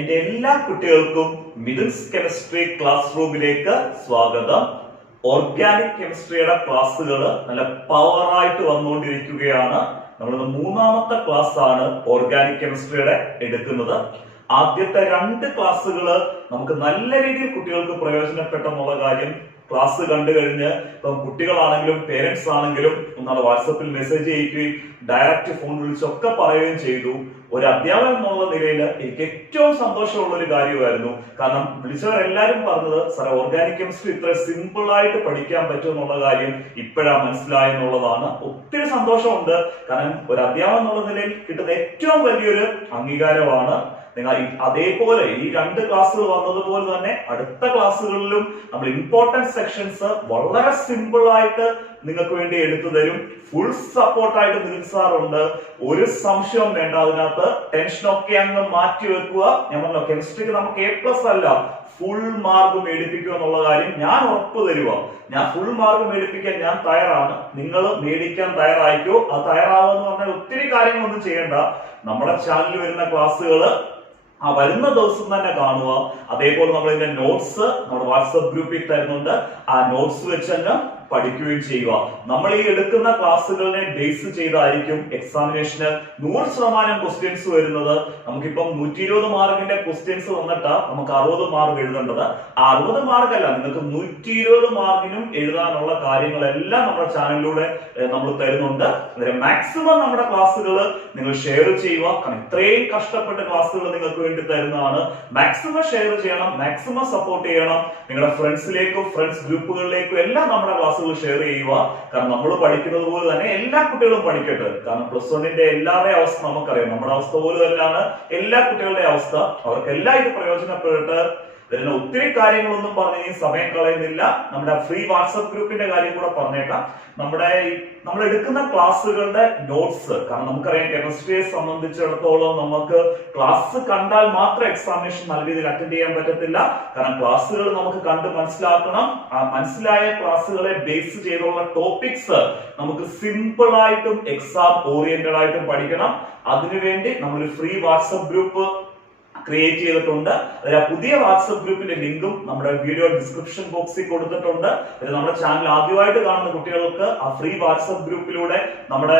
എന്റെ എല്ലാ കുട്ടികൾക്കും മിഡിൽസ് കെമിസ്ട്രി ക്ലാസ് റൂമിലേക്ക് സ്വാഗതം. ഓർഗാനിക് കെമിസ്ട്രിയുടെ ക്ലാസ്സുകൾ നല്ല പവറായിട്ട് വന്നുകൊണ്ടിരിക്കുകയാണ്. നമ്മൾ മൂന്നാമത്തെ ക്ലാസ് ആണ് ഓർഗാനിക് കെമിസ്ട്രിയുടെ എടുക്കുന്നത്. ആദ്യത്തെ 2 ക്ലാസ്സുകൾ നമുക്ക് നല്ല രീതിയിൽ കുട്ടികൾക്ക് പ്രയോജനപ്പെട്ടെന്നുള്ള കാര്യം ക്ലാസ് കണ്ടു കഴിഞ്ഞ് ഇപ്പം കുട്ടികളാണെങ്കിലും പേരൻസ് ആണെങ്കിലും ഒന്നാണ് വാട്സപ്പിൽ മെസ്സേജ് ചെയ്യുകയും ഡയറക്റ്റ് ഫോൺ വിളിച്ചൊക്കെ പറയുകയും ചെയ്തു. ഒരു അധ്യാപകൻ എന്നുള്ള നിലയിൽ എനിക്ക് ഏറ്റവും സന്തോഷമുള്ള ഒരു കാര്യമായിരുന്നു. കാരണം വിളിച്ചവരെല്ലാരും പറഞ്ഞത് സാറേ ഓർഗാനിക് കെമിസ്ട്രി ഇത്ര സിമ്പിൾ ആയിട്ട് പഠിക്കാൻ പറ്റും എന്നുള്ള കാര്യം ഇപ്പോഴാണ് മനസ്സിലായെന്നുള്ളതാണ്. ഒത്തിരി സന്തോഷമുണ്ട്. കാരണം ഒരു അധ്യാപകൻ എന്നുള്ള നിലയിൽ കിട്ടുന്ന ഏറ്റവും വലിയൊരു അംഗീകാരമാണ്. നിങ്ങൾ അതേപോലെ ഈ 2 ക്ലാസ്സുകൾ വന്നതുപോലെ തന്നെ അടുത്ത ക്ലാസ്സുകളിലും നമ്മൾ ഇമ്പോർട്ടന്റ് സെക്ഷൻസ് വളരെ സിമ്പിൾ ആയിട്ട് നിങ്ങൾക്ക് വേണ്ടി എടുത്തു തരും. ഫുൾ സപ്പോർട്ടായിട്ട് നിതിൻ സാർ ഉണ്ട്. ഒരു സംശയവും വേണ്ട. അതിനകത്ത് ടെൻഷനൊക്കെ അങ്ങ് മാറ്റി വെക്കുക. ഞാൻ പറഞ്ഞല്ലോ കെമിസ്ട്രിക്ക് നമുക്ക് A+ അല്ല, ഫുൾ മാർക്ക് മേടിപ്പിക്കുക എന്നുള്ള കാര്യം ഞാൻ ഉറപ്പ് തരുക. ഞാൻ ഫുൾ മാർക്ക് മേടിപ്പിക്കാൻ ഞാൻ തയ്യാറാണ്. നിങ്ങൾ മേടിക്കാൻ തയ്യാറായിക്കോ. ആ തയ്യാറാവുമെന്ന് പറഞ്ഞാൽ ഒത്തിരി കാര്യങ്ങളൊന്നും ചെയ്യണ്ട. നമ്മുടെ ചാനലിൽ വരുന്ന ക്ലാസ്സുകൾ വരുന്ന ദിവസം തന്നെ കാണുക. അതേപോലെ നമ്മൾ ഇതിന്റെ നോട്ട്സ് നമ്മുടെ വാട്സപ്പ് ഗ്രൂപ്പിൽ തരുന്നുണ്ട്. ആ നോട്ട്സ് വെച്ച് തന്നെ പഠിക്കുകയും ചെയ്യുക. നമ്മൾ ഈ എടുക്കുന്ന ക്ലാസ്സുകളെ ബേസ് ചെയ്തായിരിക്കും എക്സാമിനേഷന് 100% ക്വസ്റ്റ്യൻസ് വരുന്നത്. നമുക്കിപ്പം 120 മാർക്കിന്റെ ക്വസ്റ്റ്യൻസ് വന്നിട്ടാ നമുക്ക് 60 മാർക്ക് എഴുതേണ്ടത്. ആ 60 മാർക്കല്ല, നിങ്ങൾക്ക് 120 മാർക്കിനും എഴുതാനുള്ള കാര്യങ്ങളെല്ലാം നമ്മുടെ ചാനലിലൂടെ നമ്മൾ തരുന്നുണ്ട്. മാക്സിമം നമ്മുടെ ക്ലാസ്സുകൾ നിങ്ങൾ ഷെയർ ചെയ്യുക. കാരണം ഇത്രയും കഷ്ടപ്പെട്ട ക്ലാസ്സുകൾ നിങ്ങൾക്ക് വേണ്ടി തരുന്നതാണ്. മാക്സിമം ഷെയർ ചെയ്യണം, മാക്സിമം സപ്പോർട്ട് ചെയ്യണം. നിങ്ങളുടെ ഫ്രണ്ട്സിലേക്കും ഫ്രണ്ട്സ് ഗ്രൂപ്പുകളിലേക്കും എല്ലാം നമ്മുടെ ക്ലാസ്സുകൾ ഷെയർ ചെയ്യുക. കാരണം നമ്മൾ പഠിക്കുന്നത് പോലെ തന്നെ എല്ലാ കുട്ടികളും പഠിക്കട്ടെ. കാരണം +1ന്റെ എല്ലാവരുടെയും അവസ്ഥ നമുക്കറിയാം. നമ്മുടെ അവസ്ഥ പോലെ തന്നെയാണ് എല്ലാ കുട്ടികളുടെ അവസ്ഥ. അവർക്കെല്ലാം ഇത് പ്രയോജനപ്പെട്ട് ഇതിന് ഒത്തിരി കാര്യങ്ങളൊന്നും പറഞ്ഞ് ഈ സമയം കളയുന്നില്ല. നമ്മുടെ ഫ്രീ വാട്സപ്പ് ഗ്രൂപ്പിന്റെ കാര്യം കൂടെ പറഞ്ഞേക്കാം. നമ്മൾ എടുക്കുന്ന ക്ലാസ്സുകളുടെ നോട്ട്സ്, കാരണം നമുക്കറിയാം കെമിസ്ട്രിയെ സംബന്ധിച്ചിടത്തോളം നമുക്ക് ക്ലാസ് കണ്ടാൽ മാത്രം എക്സാമിനേഷൻ നല്ല രീതിയിൽ അറ്റൻഡ് ചെയ്യാൻ പറ്റത്തില്ല. കാരണം ക്ലാസ്സുകൾ നമുക്ക് കണ്ട് മനസ്സിലാക്കണം. ആ മനസ്സിലായ ക്ലാസ്സുകളെ ബേസ് ചെയ്തുള്ള ടോപ്പിക്സ് നമുക്ക് സിമ്പിൾ ആയിട്ടും എക്സാം ഓറിയന്റഡ് ആയിട്ടും പഠിക്കണം. അതിനുവേണ്ടി നമ്മളൊരു ഫ്രീ വാട്സപ്പ് ഗ്രൂപ്പ് ക്രിയേറ്റ് ചെയ്തിട്ടുണ്ട്. പുതിയ വാട്സപ്പ് ഗ്രൂപ്പിന്റെ ലിങ്കും നമ്മുടെ വീഡിയോ ഡിസ്ക്രിപ്ഷൻ ബോക്സിൽ കൊടുത്തിട്ടുണ്ട്. നമ്മുടെ ചാനൽ ആദ്യമായിട്ട് കാണുന്ന കുട്ടികൾക്ക് ആ ഫ്രീ വാട്സപ്പ് ഗ്രൂപ്പിലൂടെ നമ്മുടെ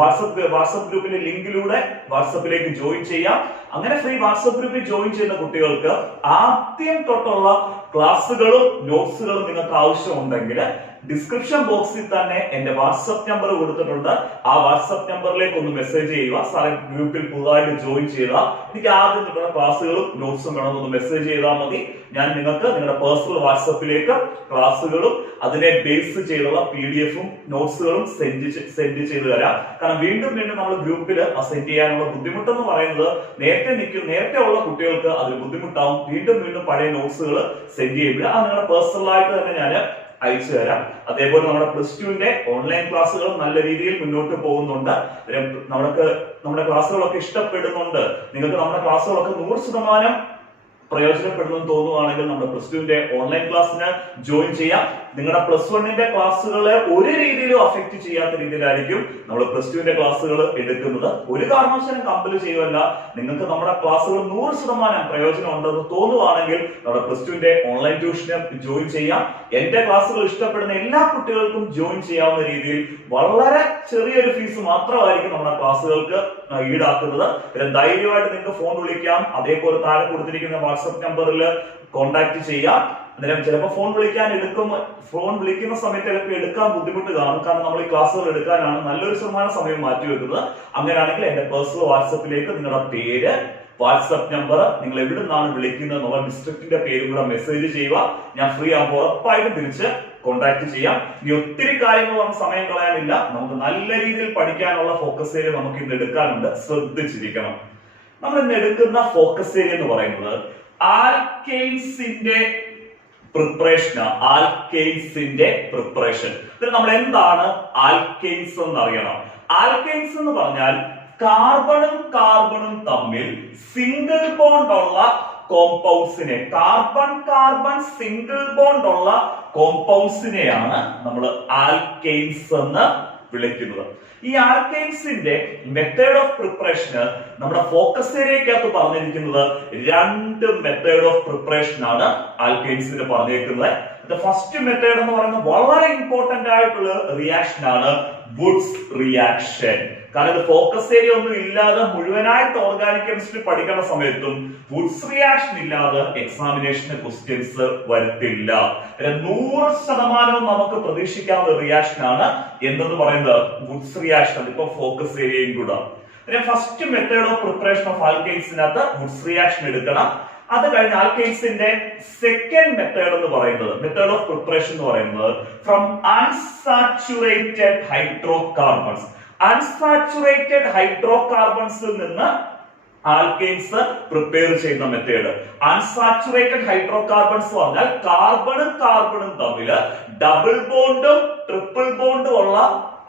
വാട്സപ്പ് ഗ്രൂപ്പിന്റെ ലിങ്കിലൂടെ വാട്സപ്പിലേക്ക് ജോയിൻ ചെയ്യാം. അങ്ങനെ ഫ്രീ വാട്സപ്പ് ഗ്രൂപ്പിൽ ജോയിൻ ചെയ്യുന്ന കുട്ടികൾക്ക് ആദ്യം തൊട്ടുള്ള ക്ലാസ്സുകളും നോട്ട്സുകളും നിങ്ങൾക്ക് ആവശ്യമുണ്ടെങ്കിൽ ഡിസ്ക്രിപ്ഷൻ ബോക്സിൽ തന്നെ എന്റെ വാട്സപ്പ് നമ്പർ കൊടുത്തിട്ടുണ്ട്. ആ വാട്സപ്പ് നമ്പറിലേക്ക് ഒന്ന് മെസ്സേജ് ചെയ്യുക. സാറേ ഗ്രൂപ്പിൽ പുതുതായിട്ട് ജോയിൻ ചെയ്താൽ എനിക്ക് ആദ്യം തൊട്ടുള്ള ക്ലാസ്സുകളും നോട്ട്സും വേണമെന്നൊന്ന് മെസ്സേജ് ചെയ്താൽ മതി. ഞാൻ നിങ്ങൾക്ക് നിങ്ങളുടെ പേഴ്സണൽ വാട്സപ്പിലേക്ക് ക്ലാസ്സുകളും അതിനെ ബേസ് ചെയ്തുള്ള PDF-ഉം നോട്ട്സുകളും സെൻഡ് ചെയ്ത് തരാം. കാരണം വീണ്ടും നമ്മൾ ഗ്രൂപ്പിൽ സെൻഡ് ചെയ്യാനുള്ള ബുദ്ധിമുട്ടെന്ന് പറയുന്നത് നേരത്തെ ഉള്ള കുട്ടികൾക്ക് അത് ബുദ്ധിമുട്ടാവും. വീണ്ടും പഴയ നോട്ട്സുകൾ സെൻഡ് ചെയ്യുമ്പോൾ അത് നിങ്ങളുടെ പേഴ്സണലായിട്ട് തന്നെ ഞാൻ അയച്ചു തരാം. അതേപോലെ നമ്മുടെ +2ന്റെ ഓൺലൈൻ ക്ലാസ്സുകൾ നല്ല രീതിയിൽ മുന്നോട്ട് പോകുന്നുണ്ട്. നമ്മുടെ ക്ലാസ്സുകളൊക്കെ ഇഷ്ടപ്പെടുന്നുണ്ട്. നിങ്ങൾക്ക് നമ്മുടെ ക്ലാസ്സുകളൊക്കെ 100% പ്രയോജനപ്പെടുന്നു തോന്നുവാണെങ്കിൽ നമ്മുടെ +2ന്റെ ഓൺലൈൻ ക്ലാസ്സിന് ജോയിൻ ചെയ്യാം. നിങ്ങളുടെ +1ന്റെ ക്ലാസ്സുകളെ ഒരു രീതിയിലും അഫക്ട് ചെയ്യാത്ത രീതിയിലായിരിക്കും നമ്മൾ +2ന്റെ ക്ലാസ്സുകൾ എടുക്കുന്നത്. ഒരു കാരണവശാലും കമ്പൽ ചെയ്യുമല്ല. നിങ്ങൾക്ക് നമ്മുടെ ക്ലാസ്സുകൾ 100% പ്രയോജനം ഉണ്ടെന്ന് തോന്നുവാണെങ്കിൽ നമ്മുടെ +2ന്റെ ഓൺലൈൻ ട്യൂഷന് ജോയിൻ ചെയ്യാം. എന്റെ ക്ലാസ്സുകൾ ഇഷ്ടപ്പെടുന്ന എല്ലാ കുട്ടികൾക്കും ജോയിൻ ചെയ്യാവുന്ന രീതിയിൽ വളരെ ചെറിയൊരു ഫീസ് മാത്രമായിരിക്കും നമ്മുടെ ക്ലാസ്സുകൾക്ക് ഈടാക്കുന്നത്. ധൈര്യമായിട്ട് നിങ്ങൾക്ക് ഫോൺ വിളിക്കാം. അതേപോലെ താഴെ കൊടുത്തിരിക്കുന്ന വാട്സപ്പ് നമ്പറിൽ കോൺടാക്ട് ചെയ്യാം. അന്നേരം ചിലപ്പോൾ ഫോൺ വിളിക്കുന്ന സമയത്ത് ചിലപ്പോൾ എടുക്കാൻ ബുദ്ധിമുട്ട് കാണും. കാരണം നമ്മൾ ഈ ക്ലാസ്സുകൾ എടുക്കാനാണ് നല്ലൊരു സമയം മാറ്റി വെക്കുന്നത്. അങ്ങനെയാണെങ്കിൽ എന്റെ പേഴ്സണൽ വാട്സപ്പിലേക്ക് നിങ്ങളുടെ പേര്, വാട്സപ്പ് നമ്പർ, നിങ്ങൾ എവിടെ നിന്നാണ് വിളിക്കുന്നത് എന്നുള്ള ഡിസ്ട്രിക്റ്റിന്റെ പേരും കൂടെ മെസ്സേജ് ചെയ്യുക. ഞാൻ ഫ്രീ ആകുമ്പോൾ ഉറപ്പായിട്ടും തിരിച്ച് കോൺടാക്ട് ചെയ്യാം. ഇനി ഒത്തിരി കാര്യങ്ങൾ നമുക്ക് സമയം കളയാനില്ല. നമുക്ക് നല്ല രീതിയിൽ പഠിക്കാനുള്ള ഫോക്കസ് ഏരിയ നമുക്ക് ഇന്ന് എടുക്കാനുണ്ട്. ശ്രദ്ധിച്ചിരിക്കണം. നമ്മൾ ഇന്ന് എടുക്കുന്ന ഫോക്കസ് ഏരിയ എന്ന് പറയുന്നത് ആൽക്കെയ്ൻസിന്റെ പ്രിപ്പറേഷൻ. നമ്മൾ എന്താണ് ആൽക്കെയ്ൻസ് എന്ന് അറിയണം. ആൽക്കെയ്ൻസ് എന്ന് പറഞ്ഞാൽ കാർബണും തമ്മിൽ സിംഗിൾ ബോണ്ട് ഉള്ള കോമ്പൗണ്ട്സിനെ, കാർബൺ സിംഗിൾ ബോണ്ട് ഉള്ള കോമ്പൗണ്ട്സിനെയാണ് നമ്മൾ ആൽക്കെയ്ൻസ് എന്ന് വിളിക്കുന്നത്. ഈ ആൽക്കൈൻസിന്റെ മെത്തേഡ് ഓഫ് പ്രിപ്പറേഷന് നമ്മുടെ ഫോക്കസ് ഏരിയക്കകത്ത് പറഞ്ഞിരിക്കുന്നത് 2 മെത്തേഡ് ഓഫ് പ്രിപ്പറേഷൻ ആണ് ആൽക്കൈൻസിന് പറഞ്ഞിരിക്കുന്നത്. ഫസ്റ്റ് മെത്തേഡ് എന്ന് പറയുന്നത് വളരെ ഇമ്പോർട്ടന്റ് ആയിട്ടുള്ള റിയാക്ഷൻ ആണ് വുഡ്സ് റിയാക്ഷൻ. കാരണം ഇത് ഫോക്കസ് ഏരിയ ഒന്നും ഇല്ലാതെ മുഴുവനായിട്ട് ഓർഗാനിക് കെമിസ്ട്രി പഠിക്കുന്ന സമയത്തും വുഡ്സ് റിയാക്ഷൻ ഇല്ലാതെ എക്സാമിനേഷന് ക്വസ്റ്റ്യൻസ് വരത്തില്ല. 100% നമുക്ക് പ്രതീക്ഷിക്കാവുന്ന റിയാക്ഷൻ ആണ് എന്തെന്ന് പറയുന്നത് വുഡ്സ് റിയാക്ഷൻ. അതിപ്പോ ഫോക്കസ് ഏരിയയും കൂടെ. First method of preparation of ആൽക്കൈൻസിനകത്ത് വുഡ്സ് റിയാക്ഷൻ എടുക്കണം. അത് കഴിഞ്ഞ് ആൽക്കൈൻസിന്റെ സെക്കൻഡ് മെത്തേഡ് എന്ന് പറയുന്നത് മെത്തേഡ് ഓഫ് പ്രിപ്പറേഷൻ എന്ന് പറയുന്നത് ഫ്രം അൺസാച്ചുറേറ്റഡ് ഹൈഡ്രോകാർബൺസ്. അൺസാച്ചുറേറ്റഡ് ഹൈഡ്രോകാർബൺസിൽ നിന്ന് ആൽക്കൈൻസ് പ്രിപ്പയർ ചെയ്യുന്ന മെത്തേഡ്. അൺസാച്ചുറേറ്റഡ് ഹൈഡ്രോകാർബൺസ് പറഞ്ഞാൽ കാർബണും കാർബണും തമ്മിൽ ഡബിൾ ബോണ്ടും ട്രിപ്പിൾ ബോണ്ടും ഉള്ള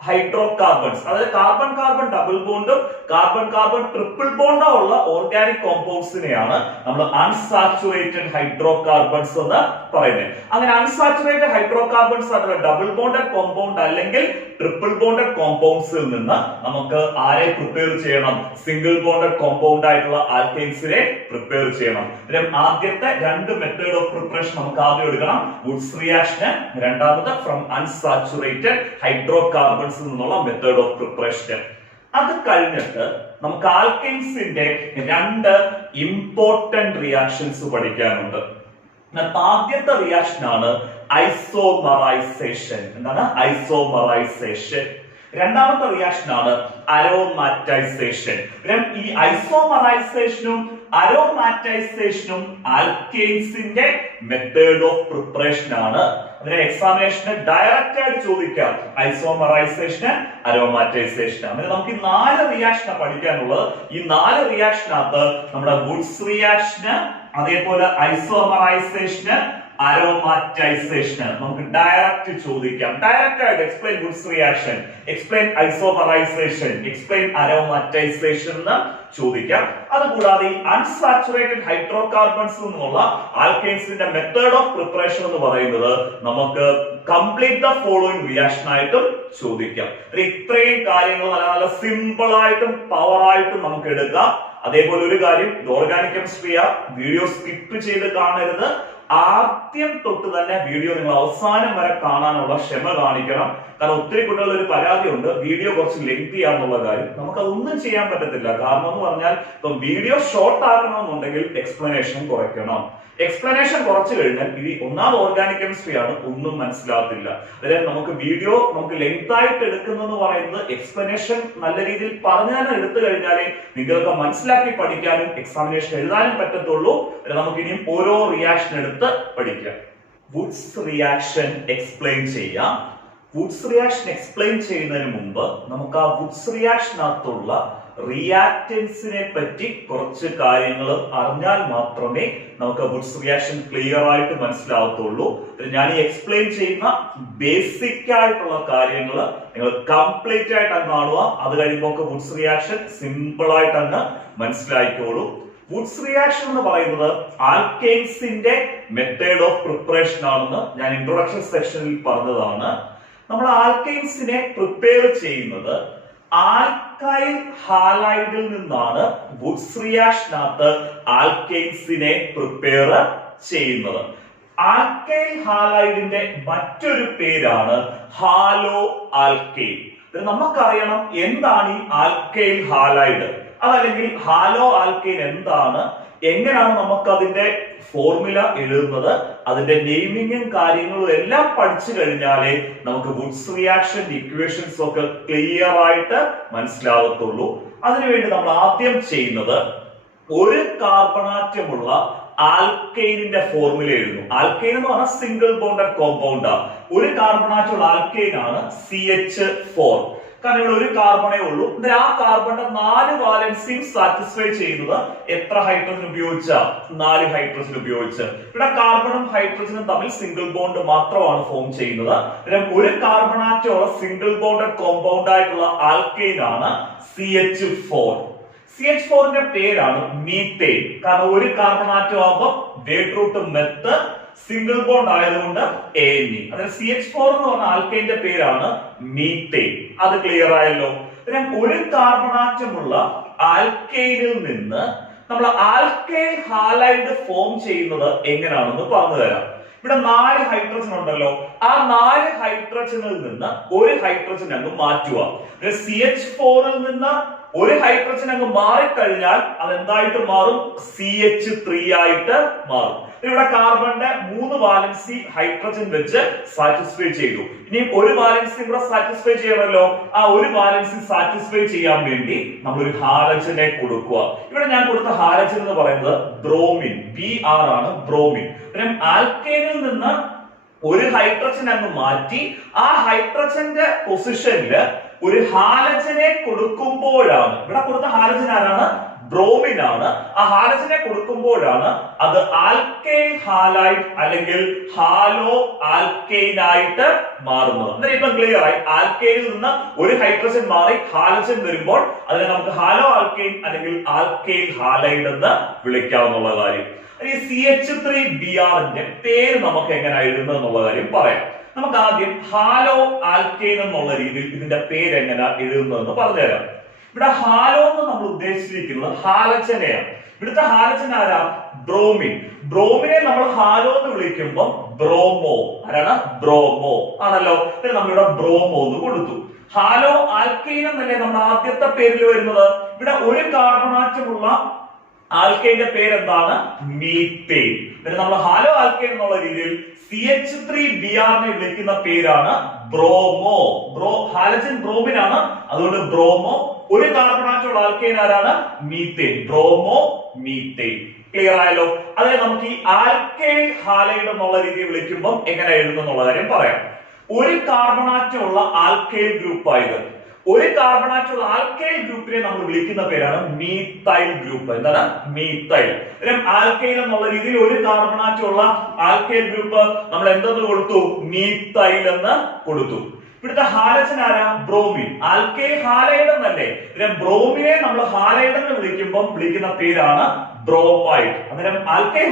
ഹൈഡ്രോകാർബൺസ്, അതായത് കാർബൺ കാർബൺ ഡബിൾ ബോണ്ടും കാർബൺ കാർബൺ ട്രിപ്പിൾ ബോണ്ടോ ഉള്ള ഓർഗാനിക് കോമ്പൗണ്ട്സിനെയാണ് നമ്മൾ അൺസാച്ചുറേറ്റഡ് ഹൈഡ്രോകാർബൺസ് എന്ന് പറയുന്നത്. അങ്ങനെ അൺസാച്ചുറേറ്റഡ് ഹൈഡ്രോകാർബൺസ് അഥവാ ഡബിൾ ബോണ്ടഡ് കോമ്പൗണ്ട് അല്ലെങ്കിൽ ട്രിപ്പിൾ ബോണ്ടഡ് കോമ്പൗണ്ട്സിൽ നിന്ന് നമുക്ക് ആരെ പ്രിപ്പയർ ചെയ്യണം? സിംഗിൾ ബോണ്ടഡ് കോമ്പൗണ്ട് ആയിട്ടുള്ള ആൽക്കൈൻസിനെ പ്രിപ്പയർ ചെയ്യണം. ആദ്യത്തെ 2 മെത്തേഡ് ഓഫ് പ്രിപ്പറേഷൻ നമുക്ക് ആദ്യം എടുക്കണം. വുഡ്സ് റിയാക്ഷന്, രണ്ടാമത്തെ ഫ്രം അൺസാച്ചുറേറ്റഡ് ഹൈഡ്രോകാർബൺസ് നിന്നുള്ള മെത്തേഡ് ഓഫ് പ്രിപ്പറേഷൻ. അത് കഴിഞ്ഞിട്ട് നമുക്ക് ആൽക്കൈൻസിന്റെ 2 ഇമ്പോർട്ടന്റ് റിയാക്ഷൻസ് പഠിക്കാനുണ്ട്. ആദ്യത്തെ റിയാക്ഷൻ ആണ് ഐസോമറൈസേഷൻ. എന്താണ് ഐസോമറൈസേഷൻ? രണ്ടാമത്തെ റിയാക്ഷൻ ആണ് അരോമാറ്റൈസേഷൻ. ഈ ഐസോമറൈസേഷനും അരോമാറ്റൈസേഷനും ആൽക്കൈൻസിന്റെ മെത്തേഡ് ഓഫ് പ്രിപ്പറേഷൻ ആണ്. അതിനെ എക്സാമിനേഷന് ഡയറക്റ്റ് ആയിട്ട് ചോദിക്കാം. ഐസോമറൈസേഷന്, അരോമാറ്റൈസേഷൻ. അങ്ങനെ നമുക്ക് ഈ 4 റിയാക്ഷൻ പഠിക്കാനുള്ളത്. ഈ 4 റിയാക്ഷനകത്ത് നമ്മുടെ വുഡ്സ് റിയാക്ഷന്, അതേപോലെ ഐസോമറൈസേഷന്, അരോമാറ്റൈസേഷൻ നമുക്ക് ഡയറക്റ്റ് ചോദിക്കാം. ഡയറക്റ്റ് ആയിട്ട് explain Woods reaction, explain isomerisation, explain aromatisation എന്ന് ചോദിക്കാം. അതുകൂടാതെ ഈ അൺസാച്ചുറേറ്റഡ് ഹൈഡ്രോകാർബൺസ് എന്നുള്ള ആൽക്കൈൻസിന്റെ മെത്തേഡ് ഓഫ് പ്രിപ്പറേഷൻ എന്ന് പറയുന്നത് നമുക്ക് കംപ്ലീറ്റ് ദ ഫോളോയിങ് റിയാക്ഷൻ ആയിട്ടും ചോദിക്കാം. ഇത്രയും കാര്യങ്ങൾ നല്ല നല്ല സിമ്പിൾ ആയിട്ടും പവർ ആയിട്ടും നമുക്ക് എടുക്കാം. അതേപോലെ ഒരു കാര്യം, ഓർഗാനിക് കെമിസ്ട്രിയ വീഡിയോ സ്കിപ്പ് ചെയ്ത് കാണരുത്. ആദ്യം തൊട്ട് തന്നെ വീഡിയോ നിങ്ങൾ അവസാനം വരെ കാണാനുള്ള ക്ഷമ കാണിക്കണം. കാരണം ഒത്തിരി കുട്ടികളുടെ ഒരു പരാതിയുണ്ട്, വീഡിയോ കുറച്ച് ലെങ്തി ആണെന്നുള്ള കാര്യം. നമുക്ക് അതൊന്നും ചെയ്യാൻ പറ്റത്തില്ല. കാരണം എന്ന് പറഞ്ഞാൽ ഇപ്പൊ വീഡിയോ ഷോർട്ട് ആകണമെന്നുണ്ടെങ്കിൽ എക്സ്പ്ലനേഷൻ കുറയ്ക്കണം. എക്സ്പ്ലനേഷൻ കുറച്ചു കഴിഞ്ഞാൽ ഇത് ഒന്നാമത് ഓർഗാനിക് കെമിസ്ട്രി ആണ്, ഒന്നും മനസ്സിലാകത്തില്ല. അതായത് നമുക്ക് വീഡിയോ നമുക്ക് ലെങ്ത് ആയിട്ട് എടുക്കുന്നതെന്ന് പറയുന്നത് എക്സ്പ്ലനേഷൻ നല്ല രീതിയിൽ പറഞ്ഞാൽ എടുത്തു കഴിഞ്ഞാലേ നിങ്ങൾക്ക് മനസ്സിലാക്കി പഠിക്കാനും എക്സാമിനേഷൻ എഴുതാനും പറ്റത്തുള്ളൂ. നമുക്ക് ഇനിയും ഓരോ റിയാക്ഷൻ എടുത്ത് പഠിക്കാം. വുഡ്സ് റിയാക്ഷൻ എക്സ്പ്ലെയിൻ ചെയ്യാം. വുഡ്സ് റിയാക്ഷൻ എക്സ്പ്ലെയിൻ ചെയ്യുന്നതിന് മുമ്പ് നമുക്ക് ആ വുഡ്സ് റിയാക്ഷനകത്തുള്ള റിയാക്റ്റൻസിനെ പറ്റി കുറച്ച് കാര്യങ്ങൾ അറിഞ്ഞാൽ മാത്രമേ നമുക്ക് വുഡ്സ് റിയാക്ഷൻ ക്ലിയർ ആയിട്ട് മനസ്സിലാവത്തുള്ളൂ. ഞാൻ ഈ എക്സ്പ്ലെയിൻ ചെയ്യുന്ന ബേസിക് ആയിട്ടുള്ള കാര്യങ്ങൾ നിങ്ങൾ കംപ്ലീറ്റ് ആയിട്ട് അങ്ങ് കാണുക. അത് കഴിയുമ്പോൾ വുഡ്സ് റിയാക്ഷൻ സിമ്പിൾ ആയിട്ട് അങ്ങ് മനസ്സിലായിക്കോളൂ. വുഡ്സ് റിയാക്ഷൻ എന്ന് പറയുന്നത് ആൽക്കൈൻസിന്റെ മെത്തേഡ് ഓഫ് പ്രിപ്പറേഷൻ ആണെന്ന് ഞാൻ ഇൻട്രൊഡക്ഷൻ സെക്ഷനിൽ പറഞ്ഞതാണ്. നമ്മൾ ആൽക്കൈൻസിനെ പ്രിപ്പയർ ചെയ്യുന്നത് ആൽക്കൈൽ ഹാലൈഡിൽ നിന്നാണ്. വുഡ്സ് റിയാക്ഷനകത്ത് ആൽക്കൈൻസിനെ പ്രിപ്പയർ ചെയ്യുന്നത്. ആൽക്കൈൽ ഹാലൈഡിന്റെ മറ്റൊരു പേരാണ് ഹാലോ ആൽക്കൈൻ. നമുക്കറിയണം എന്താണ് ഈ ആൽക്കൈൽ ഹാലൈഡ്, അതല്ലെങ്കിൽ ഹാലോ ആൽക്കൈൻ എന്താണ്, എങ്ങനെയാണ് നമുക്ക് അതിന്റെ ഫോർമുല എഴുതുന്നത്, അതിന്റെ നെയിമിങ്ങും കാര്യങ്ങളും എല്ലാം പഠിച്ചു കഴിഞ്ഞാലേ നമുക്ക് വുഡ്സ് റിയാക്ഷൻ ഇക്വേഷൻസ് ഒക്കെ ക്ലിയർ ആയിട്ട് മനസ്സിലാകത്തുള്ളൂ. അതിനുവേണ്ടി നമ്മൾ ആദ്യം ചെയ്യുന്നത് ഒരു കാർബണാറ്റമുള്ള ആൽക്കൈനിന്റെ ഫോർമുല എഴുതുന്നു. ആൽക്കൈൻ എന്ന് പറഞ്ഞാൽ സിംഗിൾ ബോണ്ടഡ് കോമ്പൗണ്ട് ആണ്. ഒരു കാർബണാറ്റമുള്ള ആൽക്കൈൻ ആണ് CH4. കാരണം ഇവിടെ ഒരു കാർബണേ ഉള്ളൂ. ആ കാർബണിന്റെ 4 വാലൻസിയും സാറ്റിസ്ഫൈ ചെയ്യുന്നത് എത്ര ഹൈഡ്രജൻ ഉപയോഗിച്ച? 4 ഹൈഡ്രജൻ ഉപയോഗിച്ച്. ഇവിടെ കാർബണും ഹൈഡ്രജനും തമ്മിൽ സിംഗിൾ ബോണ്ട് മാത്രമാണ് ഫോം ചെയ്യുന്നത്. ഒരു കാർബണാറ്റമുള്ള സിംഗിൾ ബോണ്ടഡ് കോമ്പൗണ്ട് ആയിട്ടുള്ള ആൽക്കൈൻ ആണ് CH4. CH4ന്റെ പേരാണ് മീത്തേൻ. കാരണം ഒരു കാർബണാറ്റം ആകുമ്പോൾ word root meth, single bond ആയതുകൊണ്ട് ANE. അതായത് CH4 എന്ന് പറഞ്ഞ ആൽക്കൈന്റെ പേരാണ് മീത്തേൻ. അത് ക്ലിയർ ആയല്ലോ. ഒരു കാർബൺ ആറ്റമുള്ള ആൽക്കൈനിൽ നിന്ന് നമ്മൾ ആൽക്കൈൽ ഹാലൈഡ് ഫോം ചെയ്യുന്നത് എങ്ങനെയാണെന്ന് പറഞ്ഞു തരാം. ഇവിടെ 4 ഹൈഡ്രജൻ ഉണ്ടല്ലോ. ആ 4 ഹൈഡ്രജനിൽ നിന്ന് ഒരു ഹൈഡ്രജൻ അങ്ങ് മാറ്റുക. CH4ൽ നിന്ന് ഒരു ഹൈഡ്രജൻ അങ്ങ് മാറിക്കഴിഞ്ഞാൽ അതെന്തായിട്ട് മാറും? CH3 ആയിട്ട് മാറും. ഇവിടെ കാർബണിന്റെ 3 വാലൻസി ഹൈഡ്രജൻ വെച്ച് സാറ്റിസ്ഫൈ ചെയ്തു. ഇനി ഒരു വാലൻസി കൂടെ സാറ്റിസ്ഫൈ ചെയ്യണമല്ലോ. ആ ഒരു വാലൻസി സാറ്റിസ്ഫൈ ചെയ്യാൻ വേണ്ടി നമ്മൾ ഒരു ഹാലജനെ കൊടുക്കുക. ഇവിടെ ഞാൻ കൊടുത്ത ഹാലജൻ എന്ന് പറയുന്നത് ബ്രോമിൻ, Br ആണ് ബ്രോമിൻ. ആൽക്കൈനിൽ നിന്ന് ഒരു ഹൈഡ്രജൻ അങ്ങ് മാറ്റി ആ ഹൈഡ്രജന്റെ പൊസിഷനില് ഒരു ഹാലജനെ കൊടുക്കുമ്പോഴാണ്, ഇവിടെ കൊടുത്ത ഹാലജൻ ആരാണ്? ബ്രോമിൻ ആണ്. ആ ഹാലജനെ കൊടുക്കുമ്പോഴാണ് അത് ആൽക്കൈൽ ഹാലൈഡ് അല്ലെങ്കിൽ ഹാലോ ആൽക്കൈൻ ആയിട്ട് മാറുന്നത്. അന്നേരം ഇപ്പം ക്ലിയർ ആയി. ആൽക്കൈനിൽ നിന്ന് ഒരു ഹൈഡ്രജൻ മാറി ഹാലജൻ വരുമ്പോൾ അതിനെ നമുക്ക് ഹാലോ ആൽക്കൈൻ അല്ലെങ്കിൽ ആൽക്കൈൽ ഹാലൈഡ് എന്ന് വിളിക്കാവുന്ന കാര്യം. ഈ CH3Br ന്റെ പേര് നമുക്ക് എങ്ങനെ എഴുതുന്നത് എന്നുള്ള കാര്യം പറയാം. നമുക്ക് ആദ്യം ഹാലോ ആൽക്കൈൻ എന്നുള്ള രീതിയിൽ ഇതിന്റെ പേര് എങ്ങനെ എഴുതുന്നതെന്ന് പറഞ്ഞുതരാം. ഇവിടെ ഹാലോ എന്ന് നമ്മൾ ഉദ്ദേശിച്ചിരിക്കുന്നത് ഹാലജനെയാണ്. ഇവിടുത്തെ ഹാലജൻ ആരാ? ബ്രോമിൻ. ബ്രോമിനെ നമ്മൾ ഹാലോ എന്ന് വിളിക്കുമ്പോൾ ബ്രോമോ ആരാണ്? ബ്രോമോ ആണല്ലോ. നമ്മളിവിടെ ബ്രോമോ എന്ന് കൊടുത്തു. ഹാലോ ആൽക്കൈൻ എന്നല്ലേ നമ്മുടെ ആദ്യത്തെ പേരിൽ വരുന്നത്. ഇവിടെ ഒരു കാർബണാറ്റമുള്ള ആൽക്കൈന്റെ പേരെന്താണ്? മീത്തേൻ. നമ്മൾ ഹാലോ ആൽക്കൈൻ എന്നുള്ള രീതിയിൽ CH3Br നെ വിളിക്കുന്ന പേരാണ് ബ്രോമോ. ഹാലജൻ ബ്രോമിൻ ആണ്, അതുകൊണ്ട് ബ്രോമോ. ഒരു കാർബണാറ്റമുള്ള ആൽക്കൈൻ ആരാണ്? മീത്തേൻ. Bromo methane. ക്ലിയർ ആയല്ലോ. അതിനെ നമുക്ക് ഈ ആൽക്കൈൽ ഹാലൈഡ് എന്നുള്ള രീതിയിൽ വിളിക്കുമ്പോൾ എങ്ങനെ എഴുതുന്നു എന്നുള്ള കാര്യം പറയാം. ഒരു കാർബണാറ്റമുള്ള ആൽക്കൈൽ ഗ്രൂപ്പ് ആയത്, ഒരു കാർബണാറ്റുള്ള ആൽക്കൈൽ ഗ്രൂപ്പിനെ നമ്മൾ വിളിക്കുന്ന പേരാണ് മീത്തൈൽ ഗ്രൂപ്പ്. എന്താണ്? മീത്തൈൽ. ആൽക്കൈൽ എന്നുള്ള രീതിയിൽ ഒരു കാർബണാറ്റുള്ള ആൽക്കൈൽ ഗ്രൂപ്പ് നമ്മൾ എന്തെന്ന് കൊടുത്തു? മീത്തൈൽ എന്ന് കൊടുത്തു. ഇവിടുത്തെ ഹാലജൻ ആരാ? ബ്രോമിൻ. ആൽക്കൈൽ ഹാലൈഡ് എന്നല്ലേ. ബ്രോമിനെ നമ്മൾ ഹാലൈഡ് എന്ന് വിളിക്കുന്ന പേരാണ് ബ്രോമൈഡ്. അന്നേരം ആൽക്കൈൽ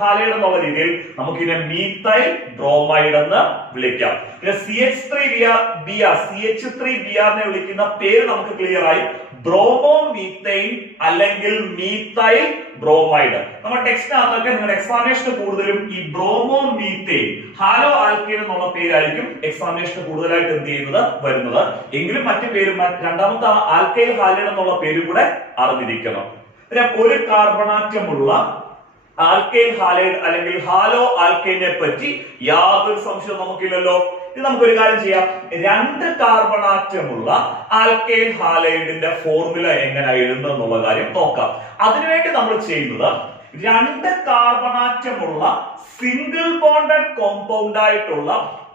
ഹാലൈഡ് എന്നുള്ള രീതിയിൽ നമുക്ക് ഇതിനെ മീത്തൈൽ ബ്രോമൈഡ് എന്ന് വിളിക്കാം. CH3Br നെ വിളിക്കുന്ന പേര് നമുക്ക് ക്ലിയർ ആയി. ബ്രോമോ മീത്തൈൻ അല്ലെങ്കിൽ മീത്തൈൽ ബ്രോമൈഡ്. നമ്മുടെ ടെക്സ്റ്റിനകത്തൊക്കെ നിങ്ങളുടെ എക്സാമിനേഷന് കൂടുതലും ഈ ബ്രോമോ മീത്തൈൻ ഹാലോ ആൽക്കൈൻ എന്നുള്ള പേരായിരിക്കും എക്സാമിനേഷന് കൂടുതലായിട്ട് എന്ത് ചെയ്യുന്നത് വരുന്നത്. എങ്കിലും മറ്റു പേരും രണ്ടാമത്തെ ആൽക്കൈൽ ഹാലൈഡ് എന്നുള്ള പേരും കൂടെ അറിഞ്ഞിരിക്കണം. ഒരു കാർബണാറ്റമുള്ള ആൽക്കൈൽ ഹാലൈഡ് അല്ലെങ്കിൽ ഹാലോ ആൽക്കൈനെ പറ്റി യാതൊരു സംശയവും നമുക്കില്ലല്ലോ. ഇത് നമുക്കൊരു കാര്യം ചെയ്യാം. 2 കാർബണാറ്റമുള്ള ആൽക്കൈൽ ഹാലൈഡിന്റെ ഫോർമുല എങ്ങനെ എഴുതുന്നത് എന്നുള്ള കാര്യം നോക്കാം. അതിനുവേണ്ടി നമ്മൾ ചെയ്യുന്നത് 2 കാർബണാറ്റമുള്ള സിംഗിൾ ബോണ്ടഡ് കോമ്പൗണ്ട് ആയിട്ടുള്ള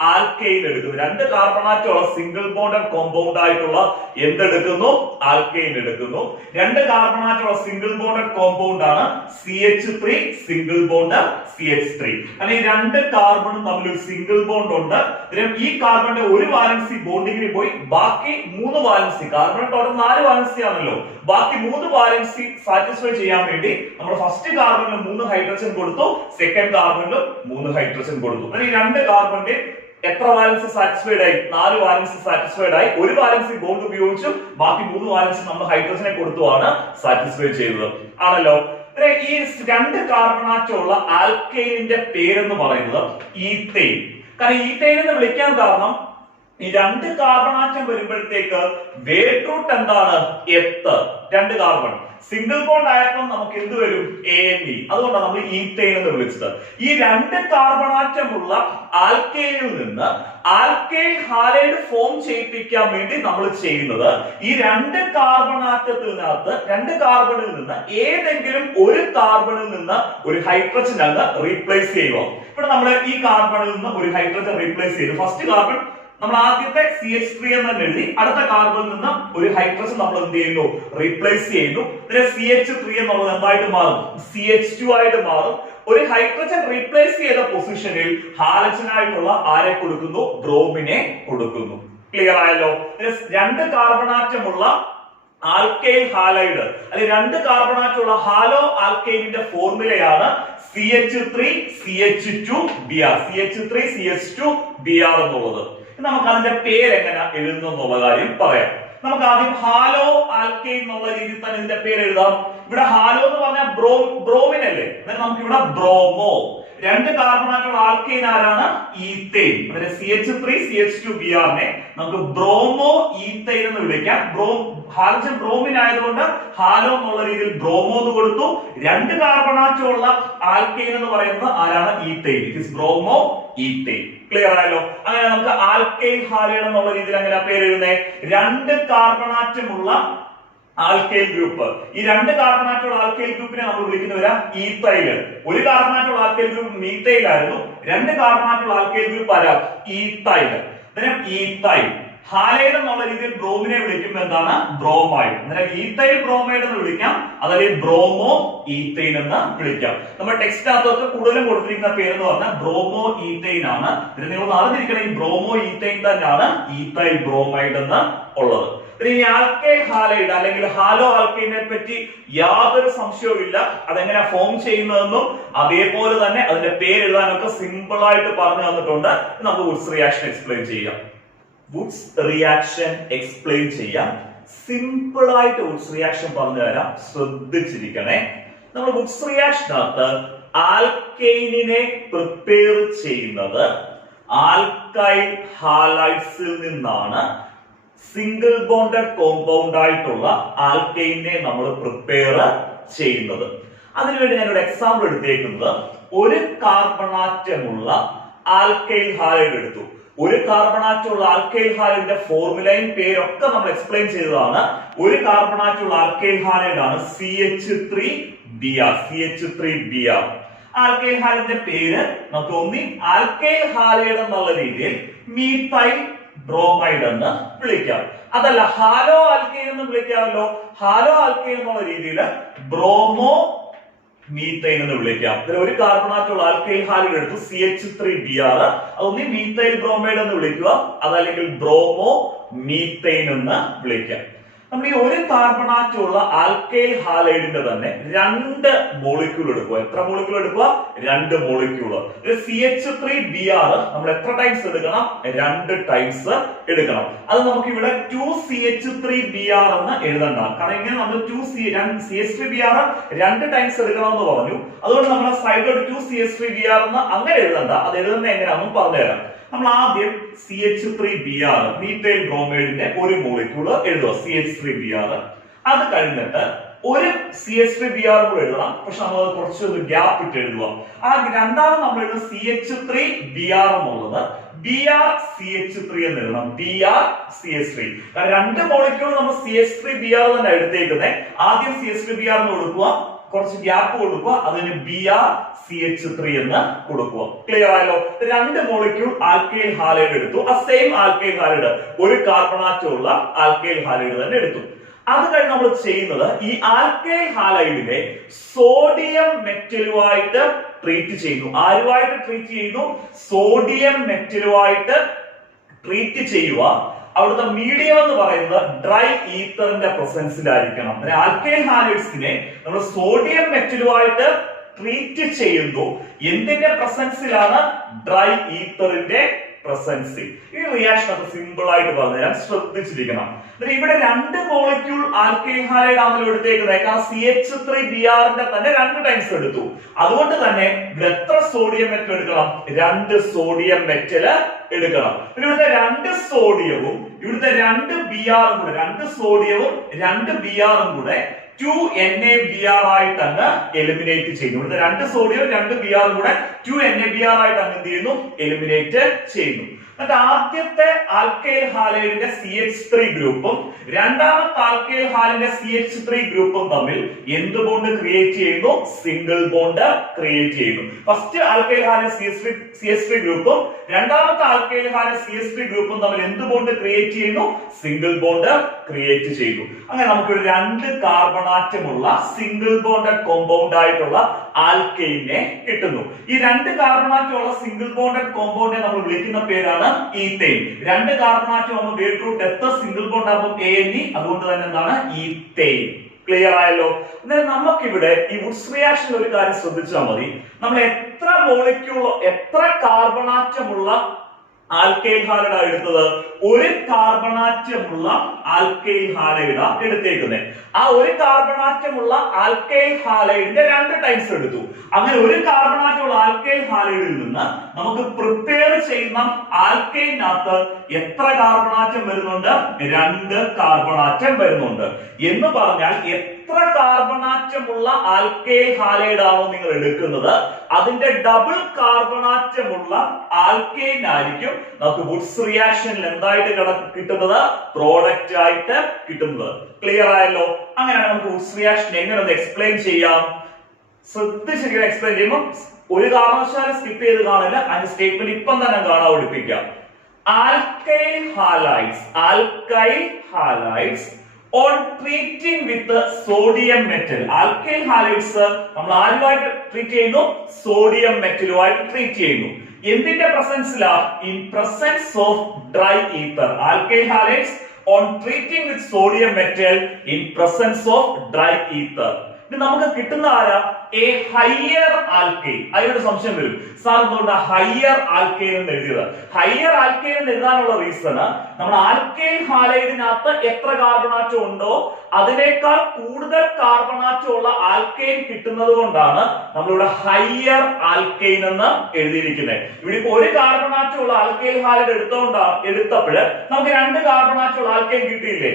ആൽക്കൈൻ എടുക്കുന്നു. 2 കാർബണാറ്റമുള്ള സിംഗിൾ ബോണ്ടഡ് കോമ്പൗണ്ട് ആയിട്ടുള്ള എന്തെടുക്കുന്നു? ആൽക്കൈൻ എടുക്കുന്നു. 2 കാർബണാറ്റമുള്ള സിംഗിൾ ബോണ്ടഡ് കോമ്പൗണ്ട് ആണ് CH3 സിംഗിൾ ബോണ്ട് CH3. അല്ലെങ്കിൽ 2 കാർബണും തമ്മിൽ ഒരു സിംഗിൾ ബോണ്ട് ഉണ്ട്. ഈ കാർബണിന്റെ ഒരു വാലൻസി ബോണ്ടിങ്ങിന് പോയി ബാക്കി 3 വാലൻസി, കാർബൺ ടോട്ടൽ 4 വാലൻസി ആണല്ലോ, ബാക്കി 3 വാലൻസി സാറ്റിസ്ഫൈ ചെയ്യാൻ വേണ്ടി നമ്മൾ ഫസ്റ്റ് കാർബണിന് 3 ഹൈഡ്രജൻ കൊടുത്തു, സെക്കൻഡ് കാർബണിലും 3 ഹൈഡ്രജൻ കൊടുത്തു. അല്ലെങ്കിൽ 2 കാർബണിന്റെ എത്ര വാലൻസി സാറ്റിസ്ഫൈഡ് ആയി? 4 വാലൻസി സാറ്റിസ്ഫൈഡ് ആയി. ഒരു വാലൻസി ബോണ്ട് ഉപയോഗിച്ചു, ബാക്കി 3 വാലൻസി നമ്മൾ ഹൈഡ്രജനെ കൊടുത്തുമാണ് സാറ്റിസ്ഫൈ ചെയ്തത് ആണല്ലോ. ഈ 2 കാർബണാറ്റമുള്ള ആൽക്കൈനിന്റെ പേരെന്ന് പറയുന്നത് ഈത്തൈൻ. കാരണം ഈത്തൈൻ എന്ന് വിളിക്കാൻ കാരണം ഈ 2 കാർബണാറ്റം വരുമ്പോഴത്തേക്ക് വേഡ് റൂട്ട് എന്താണ്? എത്ത്. 2 കാർബൺ സിംഗിൾ ബോണ്ട് ആയപ്പോൾ നമുക്ക് എന്ത് വരും? ANE. അതുകൊണ്ടാണ് നമ്മൾ ഈത്തൈൻ എന്ന് വിളിച്ചത്. ഈ 2 കാർബണാറ്റമുള്ള ആൽക്കൈനിൽ നിന്ന് ആൽക്കൈൽ ഹാലൈഡ് ഫോം ചെയ്യിപ്പിക്കാൻ വേണ്ടി നമ്മൾ ചെയ്യുന്നത് ഈ 2 കാർബണാറ്റത്തിനകത്ത് 2 കാർബണിൽ നിന്ന് ഏതെങ്കിലും ഒരു കാർബണിൽ നിന്ന് ഒരു ഹൈഡ്രജൻ അങ്ങ് റീപ്ലേസ് ചെയ്യുക. ഇവിടെ നമ്മൾ ഈ കാർബണിൽ നിന്ന് ഒരു ഹൈഡ്രജൻ റീപ്ലേസ് ചെയ്തു. ഫസ്റ്റ് കാർബൺ നമ്മൾ ആദ്യത്തെ CH3 എന്ന് തന്നെ എഴുതി, അടുത്ത കാർബണിൽ നിന്ന് ഒരു ഹൈഡ്രജൻ നമ്മൾ എന്ത് ചെയ്യുന്നു? റീപ്ലേസ് ചെയ്യുന്നു. CH3 എന്നുള്ളത് എന്തായിട്ട് മാറും? CH2 ആയിട്ട് മാറും. ഒരു ഹൈഡ്രജൻ റീപ്ലേസ് ചെയ്ത പൊസിഷനിൽ ഹാലജൻ ആയിട്ടുള്ള ആരെ കൊടുക്കുന്നു? ബ്രോമിനെ കൊടുക്കുന്നു. ക്ലിയർ ആയല്ലോ. 2 കാർബണാറ്റമുള്ള ആൽക്കൈൽ ഹാലൈഡ് അല്ലെങ്കിൽ രണ്ട് കാർബണാറ്റുള്ള ഹാലോ ആൽക്കൈനിന്റെ ഫോർമുലയാണ് CH3CH2Br CH3CH2Br എന്നുള്ളത്. നമുക്ക് അതിന്റെ പേര് എങ്ങനെ എഴുതുന്നുള്ള കാര്യം പറയാം. നമുക്ക് ആദ്യം ഹാലോ ആൽക്കൈൻ എന്നുള്ള രീതിയിൽ തന്നെ ഇതിന്റെ പേര് എഴുതാം. ഇവിടെ ഹാലോ എന്ന് പറഞ്ഞാൽ ബ്രോമിൻ അല്ലേ, എന്നാൽ നമുക്ക് ഇവിടെ ബ്രോമോ. രണ്ട് കാർബണാറ്റുള്ള ആൽക്കൈൻ ആരാണ്? ഈത്തൈൻ. അതായത് CH3CH2Br നെ നമുക്ക് ബ്രോമോ ഈത്തൈൻ എന്ന് വിളിക്കാം. ഹാലജൻ ബ്രോമിൻ ആയതുകൊണ്ട് ഹാലോ എന്നുള്ള രീതിയിൽ ബ്രോമോ എന്ന് കൊടുത്തു. രണ്ട് കാർബണാറ്റുള്ള ആൽക്കൈൻ എന്ന് പറയുന്നത് ആരാണ്? Ethane. It is bromo ethane. Clear ആയല്ലോ? അങ്ങനെ നമുക്ക് ആൽക്കൈൽ ഹാലൈഡ് എന്നുള്ള രീതിയിൽ അങ്ങനെ പേര് എഴുതുന്നേ. രണ്ട് കാർബണാറ്റമുള്ള ആൽക്കൈൽ ഗ്രൂപ്പ്. ഈ രണ്ട് കാർബണാറ്റുള്ള ആൽക്കൈൽ ഗ്രൂപ്പിനെ നമ്മൾ വിളിക്കുന്നവരാ ഈത്തൈൽ. ഒരു കാർബണാറ്റുള്ള ആൽക്കൈൽ ഗ്രൂപ്പ് മീത്തൈൽ ആയിരുന്നു. രണ്ട് കാർബണാറ്റുള്ള ആൽക്കൈൽ ഗ്രൂപ്പ് ആരാ? ഈത്തൈൽ. ഈത്തൈൽ. ഹാലൈഡ് എന്നുള്ള രീതിയിൽ ബ്രോമിനെ വിളിക്കുമ്പോൾ എന്താണ്? ബ്രോമൈഡ്. അന്നേരം ഈത്തൈൽ ബ്രോമൈഡ് എന്ന് വിളിക്കാം, അതല്ലെങ്കിൽ ബ്രോമോ ഈത്തൈൻ എന്ന് വിളിക്കാം. നമ്മുടെ ടെക്സ്റ്റിനകത്തൊക്കെ കൂടുതലും കൊടുത്തിരിക്കുന്ന പേര് എന്ന് പറഞ്ഞാൽ ബ്രോമോ ഈത്തൈൻ ആണ്. നിങ്ങൾ അറിഞ്ഞിരിക്കണം ഈ ബ്രോമോ ഈത്തൈൻ തന്നെയാണ് ഈത്തൈൽ ബ്രോമൈഡ് എന്ന് ഉള്ളത്. ഈ ആൽക്കൈൽ ഹാലൈഡ് അല്ലെങ്കിൽ ഹാലോ ആൽക്കൈനെ പറ്റി യാതൊരു സംശയവും ഇല്ല. അതെങ്ങനെ ഫോം ചെയ്യുന്നതെന്നും അതേപോലെ തന്നെ അതിന്റെ പേര് എഴുതാനൊക്കെ സിമ്പിൾ ആയിട്ട് പറഞ്ഞു തന്നിട്ടുണ്ട്. നമുക്ക് വുഡ്സ് റിയാക്ഷൻ എക്സ്പ്ലെയിൻ ചെയ്യാം. വുഡ്സ് റിയാക്ഷൻ എക്സ്പ്ലെയിൻ ചെയ്യാം. സിമ്പിൾ ആയിട്ട് വുഡ്സ് റിയാക്ഷൻ പറഞ്ഞു തരാം, ശ്രദ്ധിച്ചിരിക്കണേ. നമ്മൾ വുഡ്സ് റിയാക്ഷനകത്ത് ആൽക്കൈനിനെ പ്രിപ്പയർ ചെയ്യുന്നത് ആൽക്കൈൽ ഹാലൈഡ്സിൽ നിന്നാണ്. സിംഗിൾ ബോണ്ടഡ് കോമ്പൗണ്ട് ആയിട്ടുള്ള ആൽക്കൈനെ നമ്മൾ പ്രിപ്പയർ ചെയ്യുന്നത്. അതിനുവേണ്ടി ഞാനൊരു എക്സാമ്പിൾ എടുത്തേക്കുന്നത് ഒരു കാർബണാറ്റമുള്ള ആൽക്കൈൽ ഹാലൈഡ് എടുത്തു. ഒരു കാർബണാറ്റുള്ള ആൽക്കൈൽ ഹാലൈഡിന്റെ ഫോർമുലയും പേരൊക്കെ നമ്മൾ എക്സ്പ്ലെയിൻ ചെയ്തതാണ്. ഒരു കാർബണാറ്റുള്ള ആൽക്കൈൽ ഹാലൈഡ് ആണ് CH3Br. ആൽക്കൈൽ ഹാലൈഡിന്റെ പേര് നമുക്ക് ഒന്നി ആൽക്കൈൽ ഹാലൈഡ് എന്നുള്ള രീതിയിൽ മീത്തൈൽ ബ്രോമൈഡ് എന്ന് വിളിക്കാം. അതല്ല ഹാലോ ആൽക്കൈൻ എന്ന് വിളിക്കാമല്ലോ. ഹാലോ ആൽക്കൈൻ എന്നുള്ള രീതിയിൽ ബ്രോമോ മീത്തൈൻ എന്ന് വിളിക്കാം. ഇതിൽ ഒരു കാർബണാറ്റുള്ള ആൽക്കൈൽ ഹാലൈഡ് എടുത്തു CH3Br, അതൊന്നി മീത്തൈൽ ബ്രോമൈഡ് എന്ന് വിളിക്കുക, അതല്ലെങ്കിൽ ബ്രോമോ മീത്തൈൻ എന്ന് വിളിക്കാം. നമ്മൾ ഈ ഒരു കാർബണാറ്റുള്ള ആൽക്കൈൽ ഹാലൈഡിന്റെ തന്നെ രണ്ട് മോളിക്യൂൾ എടുക്കുക. എത്ര മോളിക്യൂൾ എടുക്കുക? രണ്ട് മോളിക്യൂൾ. CH3Br നമ്മൾ എത്ര ടൈംസ് എടുക്കണം? രണ്ട് ടൈംസ് എടുക്കണം. അത് നമുക്ക് ഇവിടെ 2CH3Br എന്ന് എഴുതണ്ട. കാരണം ഇങ്ങനെ നമ്മൾ CH3Br രണ്ട് ടൈംസ് എടുക്കണമെന്ന് പറഞ്ഞു. അതുകൊണ്ട് നമ്മൾ സൈഡിലോട്ട് 2CH3Br എന്ന് അങ്ങനെ എഴുതണ്ട. അത് എഴുതുന്നത് എങ്ങനെയാണെന്ന് പറഞ്ഞുതരാം. നമ്മൾ ആദ്യം CH3Br മീത്തൈൽ ബ്രോമൈഡിന്റെ ഒരു മോളിക്യൂൾ എഴുതുക, CH3Br. അത് കഴിഞ്ഞിട്ട് ഒരു CH3Br കൂടെ എഴുതണം, പക്ഷെ നമ്മൾ കുറച്ചൊരു ഗ്യാപ്പ് ഇട്ട് എഴുതുക. ആ രണ്ടാമത് നമ്മൾ എഴുതുന്ന CH3Br എന്നുള്ളത് BrCH3 എന്ന് എഴുതണം. BrCH3. രണ്ട് മോളിക്യൂൾ നമ്മൾ CH3Br തന്നെ എടുത്തേക്കുന്നത്. ആദ്യം CH3Br എന്ന് കൊടുക്കുക, കുറച്ച് ഗ്യാപ്പ് കൊടുക്കുക, അതിന് BrCH3 എന്ന് കൊടുക്കുക. ക്ലിയർ ആയല്ലോ? രണ്ട് മോളിക്യൂൾ ആൽക്കൈൽ ഹാലൈഡ് എടുത്തു. ആ സെയിം ആൽക്കൈൽ ഹാലൈഡ് ഒരു കാർബണാറ്റുള്ള ആൽക്കൈൽ ഹാലൈഡ് തന്നെ എടുത്തു. അത് കഴിഞ്ഞ് നമ്മൾ ചെയ്യുന്നത് ഈ ആൽക്കൈൽ ഹാലൈഡിനെ സോഡിയം മെറ്റലുമായിട്ട് ട്രീറ്റ് ചെയ്യുന്നു. ആരുമായിട്ട് ട്രീറ്റ് ചെയ്യുന്നു? സോഡിയം മെറ്റലുമായിട്ട് ട്രീറ്റ് ചെയ്യുക. അവിടുത്തെ മീഡിയം എന്ന് പറയുന്നത് ഡ്രൈ ഈത്തറിന്റെ പ്രസൻസിലായിരിക്കണം. ആൽക്കൈൽ ഹാലൈഡ്സിനെ നമ്മൾ സോഡിയം മെറ്റലുമായിട്ട് ട്രീറ്റ് ചെയ്യുന്നു. എന്തിന്റെ പ്രസൻസിലാണ്? ഡ്രൈ ഈത്തറിന്റെ പ്രസൻസിൽ. ഈ റിയാക്ഷൻ ഒക്കെ സിമ്പിൾ ആയിട്ട് പറഞ്ഞുതരാം, ശ്രദ്ധിച്ചിരിക്കണം. ഇവിടെ രണ്ട് മോളിക്യൂൾ ആൽക്കൈൽ ഹാലൈഡ് ആണല്ലോ എടുത്തേക്കുന്നത്. കാരണം CH3Br തന്നെ രണ്ട് ടൈംസ് എടുത്തു. അതുകൊണ്ട് തന്നെ ഇവിടെ എത്ര സോഡിയം മെറ്റൽ എടുക്കണം? രണ്ട് സോഡിയം മെറ്റൽ എടുക്കണം. ഇവിടുത്തെ രണ്ട് സോഡിയവും ഇവിടുത്തെ രണ്ട് Br കൂടെ, രണ്ട് സോഡിയവും രണ്ട് Br കൂടെ 2NaBr ആയിട്ട് അങ്ങ് എലിമിനേറ്റ് ചെയ്യുന്നു. ഇവിടുത്തെ രണ്ട് സോഡിയവും രണ്ട് Br കൂടെ 2NaBr ആയിട്ട് അങ്ങ് എന്ത് ചെയ്യുന്നു? എലിമിനേറ്റ് ചെയ്യുന്നു. എന്നിട്ട് ആദ്യത്തെ ആൽക്കൈൽ ഹാലൈഡിന്റെ CH3 ഗ്രൂപ്പും രണ്ടാമത്തെ ആൽക്കൈൽ ഹാലൈഡിന്റെ CH3 ഗ്രൂപ്പും തമ്മിൽ എന്ത് ബോണ്ട് ക്രിയേറ്റ് ചെയ്യുന്നു? സിംഗിൾ ബോണ്ട് ക്രിയേറ്റ് ചെയ്യുന്നു. ഫസ്റ്റ് ആൽക്കൈൽ ഹാലൈഡ് CH3 ഗ്രൂപ്പും രണ്ടാമത്തെ ആൽക്കൈൽ ഹാലൈഡ് CH3 ഗ്രൂപ്പും തമ്മിൽ എന്ത് ബോണ്ട് ക്രിയേറ്റ് ചെയ്യുന്നു? സിംഗിൾ ബോണ്ട് ക്രിയേറ്റ് ചെയ്യുന്നു. അങ്ങനെ നമുക്ക് രണ്ട് കാർബണാറ്റമുള്ള സിംഗിൾ ബോണ്ടഡ് കോമ്പൗണ്ട് ആയിട്ടുള്ള ആൽക്കൈനെ കിട്ടുന്നു. ഈ രണ്ട് കാർബണാറ്റമുള്ള സിംഗിൾ ബോണ്ടഡ് കോമ്പൗണ്ടിനെ നമ്മൾ വിളിക്കുന്ന പേരാണ് എന്താണ് ഈത്തേൻ. രണ്ട് കാർബൺ ആറ്റം ആകുമ്പോൾ വേർഡ് റൂട്ട് എത്ര സിംഗിൾ ബോണ്ട് ആകുമ്പോൾ ANE, അതുകൊണ്ട് തന്നെ എന്താണ് ഈത്തേൻ. ക്ലിയർ ആയല്ലോ. അന്നേരം നമുക്കിവിടെ ഈ വുഡ്സ് റിയാക്ഷനിൽ ഒരു കാര്യം ശ്രദ്ധിച്ചാൽ മതി. നമ്മൾ എത്ര മോളിക്യൂളോ എത്ര കാർബണാറ്റമുള്ള ആൽക്കൈൽ ഹാലൈഡാ എടുത്തത്? ഒരു കാർബണാറ്റമുള്ള ആൽക്കൈൽ ഹാലൈഡാ എടുത്തേക്കുന്നത്. ആ ഒരു കാർബണാറ്റമുള്ള ആൽക്കൈൽ ഹാലൈഡിന്റെ രണ്ട് ടൈപ്സ് എടുത്തു. അങ്ങനെ ഒരു കാർബണാറ്റമുള്ള ആൽക്കൈൽ ഹാലൈഡിൽ നിന്ന് നമുക്ക് പ്രിപ്പയർ ചെയ്യുന്ന ആൽക്കൈനകത്ത് എത്ര കാർബണാറ്റം വരുന്നുണ്ട്? രണ്ട് കാർബണാറ്റം വരുന്നുണ്ട്. എന്ന് പറഞ്ഞാൽ എത്ര കാർബണാറ്റമുള്ള ആൽക്കൈൽ ഹാലൈഡ് ആണോ നിങ്ങൾ എടുക്കുന്നത്, അതിന്റെ ഡബിൾ കാർബണാറ്റമുള്ള ആൽക്കൈൻ ആയിരിക്കും നമുക്ക് വുഡ്സ് റിയാക്ഷനിൽ എന്തായിട്ട് കിട്ടുന്നത്? പ്രോഡക്റ്റ് ആയിട്ട് കിട്ടുന്നത്. ക്ലിയർ ആയല്ലോ. അങ്ങനെയാണ് നമുക്ക് വുഡ്സ് റിയാക്ഷൻ എങ്ങനെ ഒന്ന് എക്സ്പ്ലെയിൻ ചെയ്യാം. ശ്രദ്ധിച്ചിരിക്കണം. എക്സ്പ്ലെയിൻ ചെയ്യുമ്പോൾ ഒരു കാരണവശാലും സ്കിപ്പ് ചെയ്ത് കാണില്ല. അതിന്റെ സ്റ്റേറ്റ്മെന്റ് ഇപ്പം തന്നെ കാണാൻ പഠിപ്പിക്കാം. Alkyl halides on treating with sodium metal. Alkyl halides നമ്മൾ ആരുമായിട്ട് ട്രീറ്റ് ചെയ്യുന്നു? സോഡിയം മെറ്റലുമായിട്ട് ട്രീറ്റ് ചെയ്യുന്നു. എന്തിന്റെ പ്രസൻസിലാ? In presence of dry ether. Alkyl halides on treating with sodium metal in presence of dry ether. ഇത് നമുക്ക് കിട്ടുന്ന ആരാ? A higher alkyne. അതിനൊരു സംശയം വരും, സാർ എന്തുകൊണ്ട് ഹയർ ആൽക്കൈൻ എന്ന് എഴുതിയത്? ഹയർ ആൽക്കൈൻ എന്ന് എഴുതാനുള്ള റീസൺ, നമ്മൾ ആൽക്കൈൽ ഹാലൈഡിനകത്ത് എത്ര കാർബണാറ്റം ഉണ്ടോ അതിനേക്കാൾ കൂടുതൽ കാർബണാറ്റം ഉള്ള ആൽക്കൈൻ കിട്ടുന്നത് കൊണ്ടാണ് നമ്മളിവിടെ ഹയർ ആൽക്കൈൻ എന്ന് എഴുതിയിരിക്കുന്നത്. ഇവിടെ ഇപ്പൊ ഒരു കാർബണാറ്റം ഉള്ള ആൽക്കൈൽ ഹാലൈഡ് എടുത്തപ്പോൾ നമുക്ക് രണ്ട് കാർബണാറ്റം ഉള്ള ആൽക്കൈൻ കിട്ടിയില്ലേ?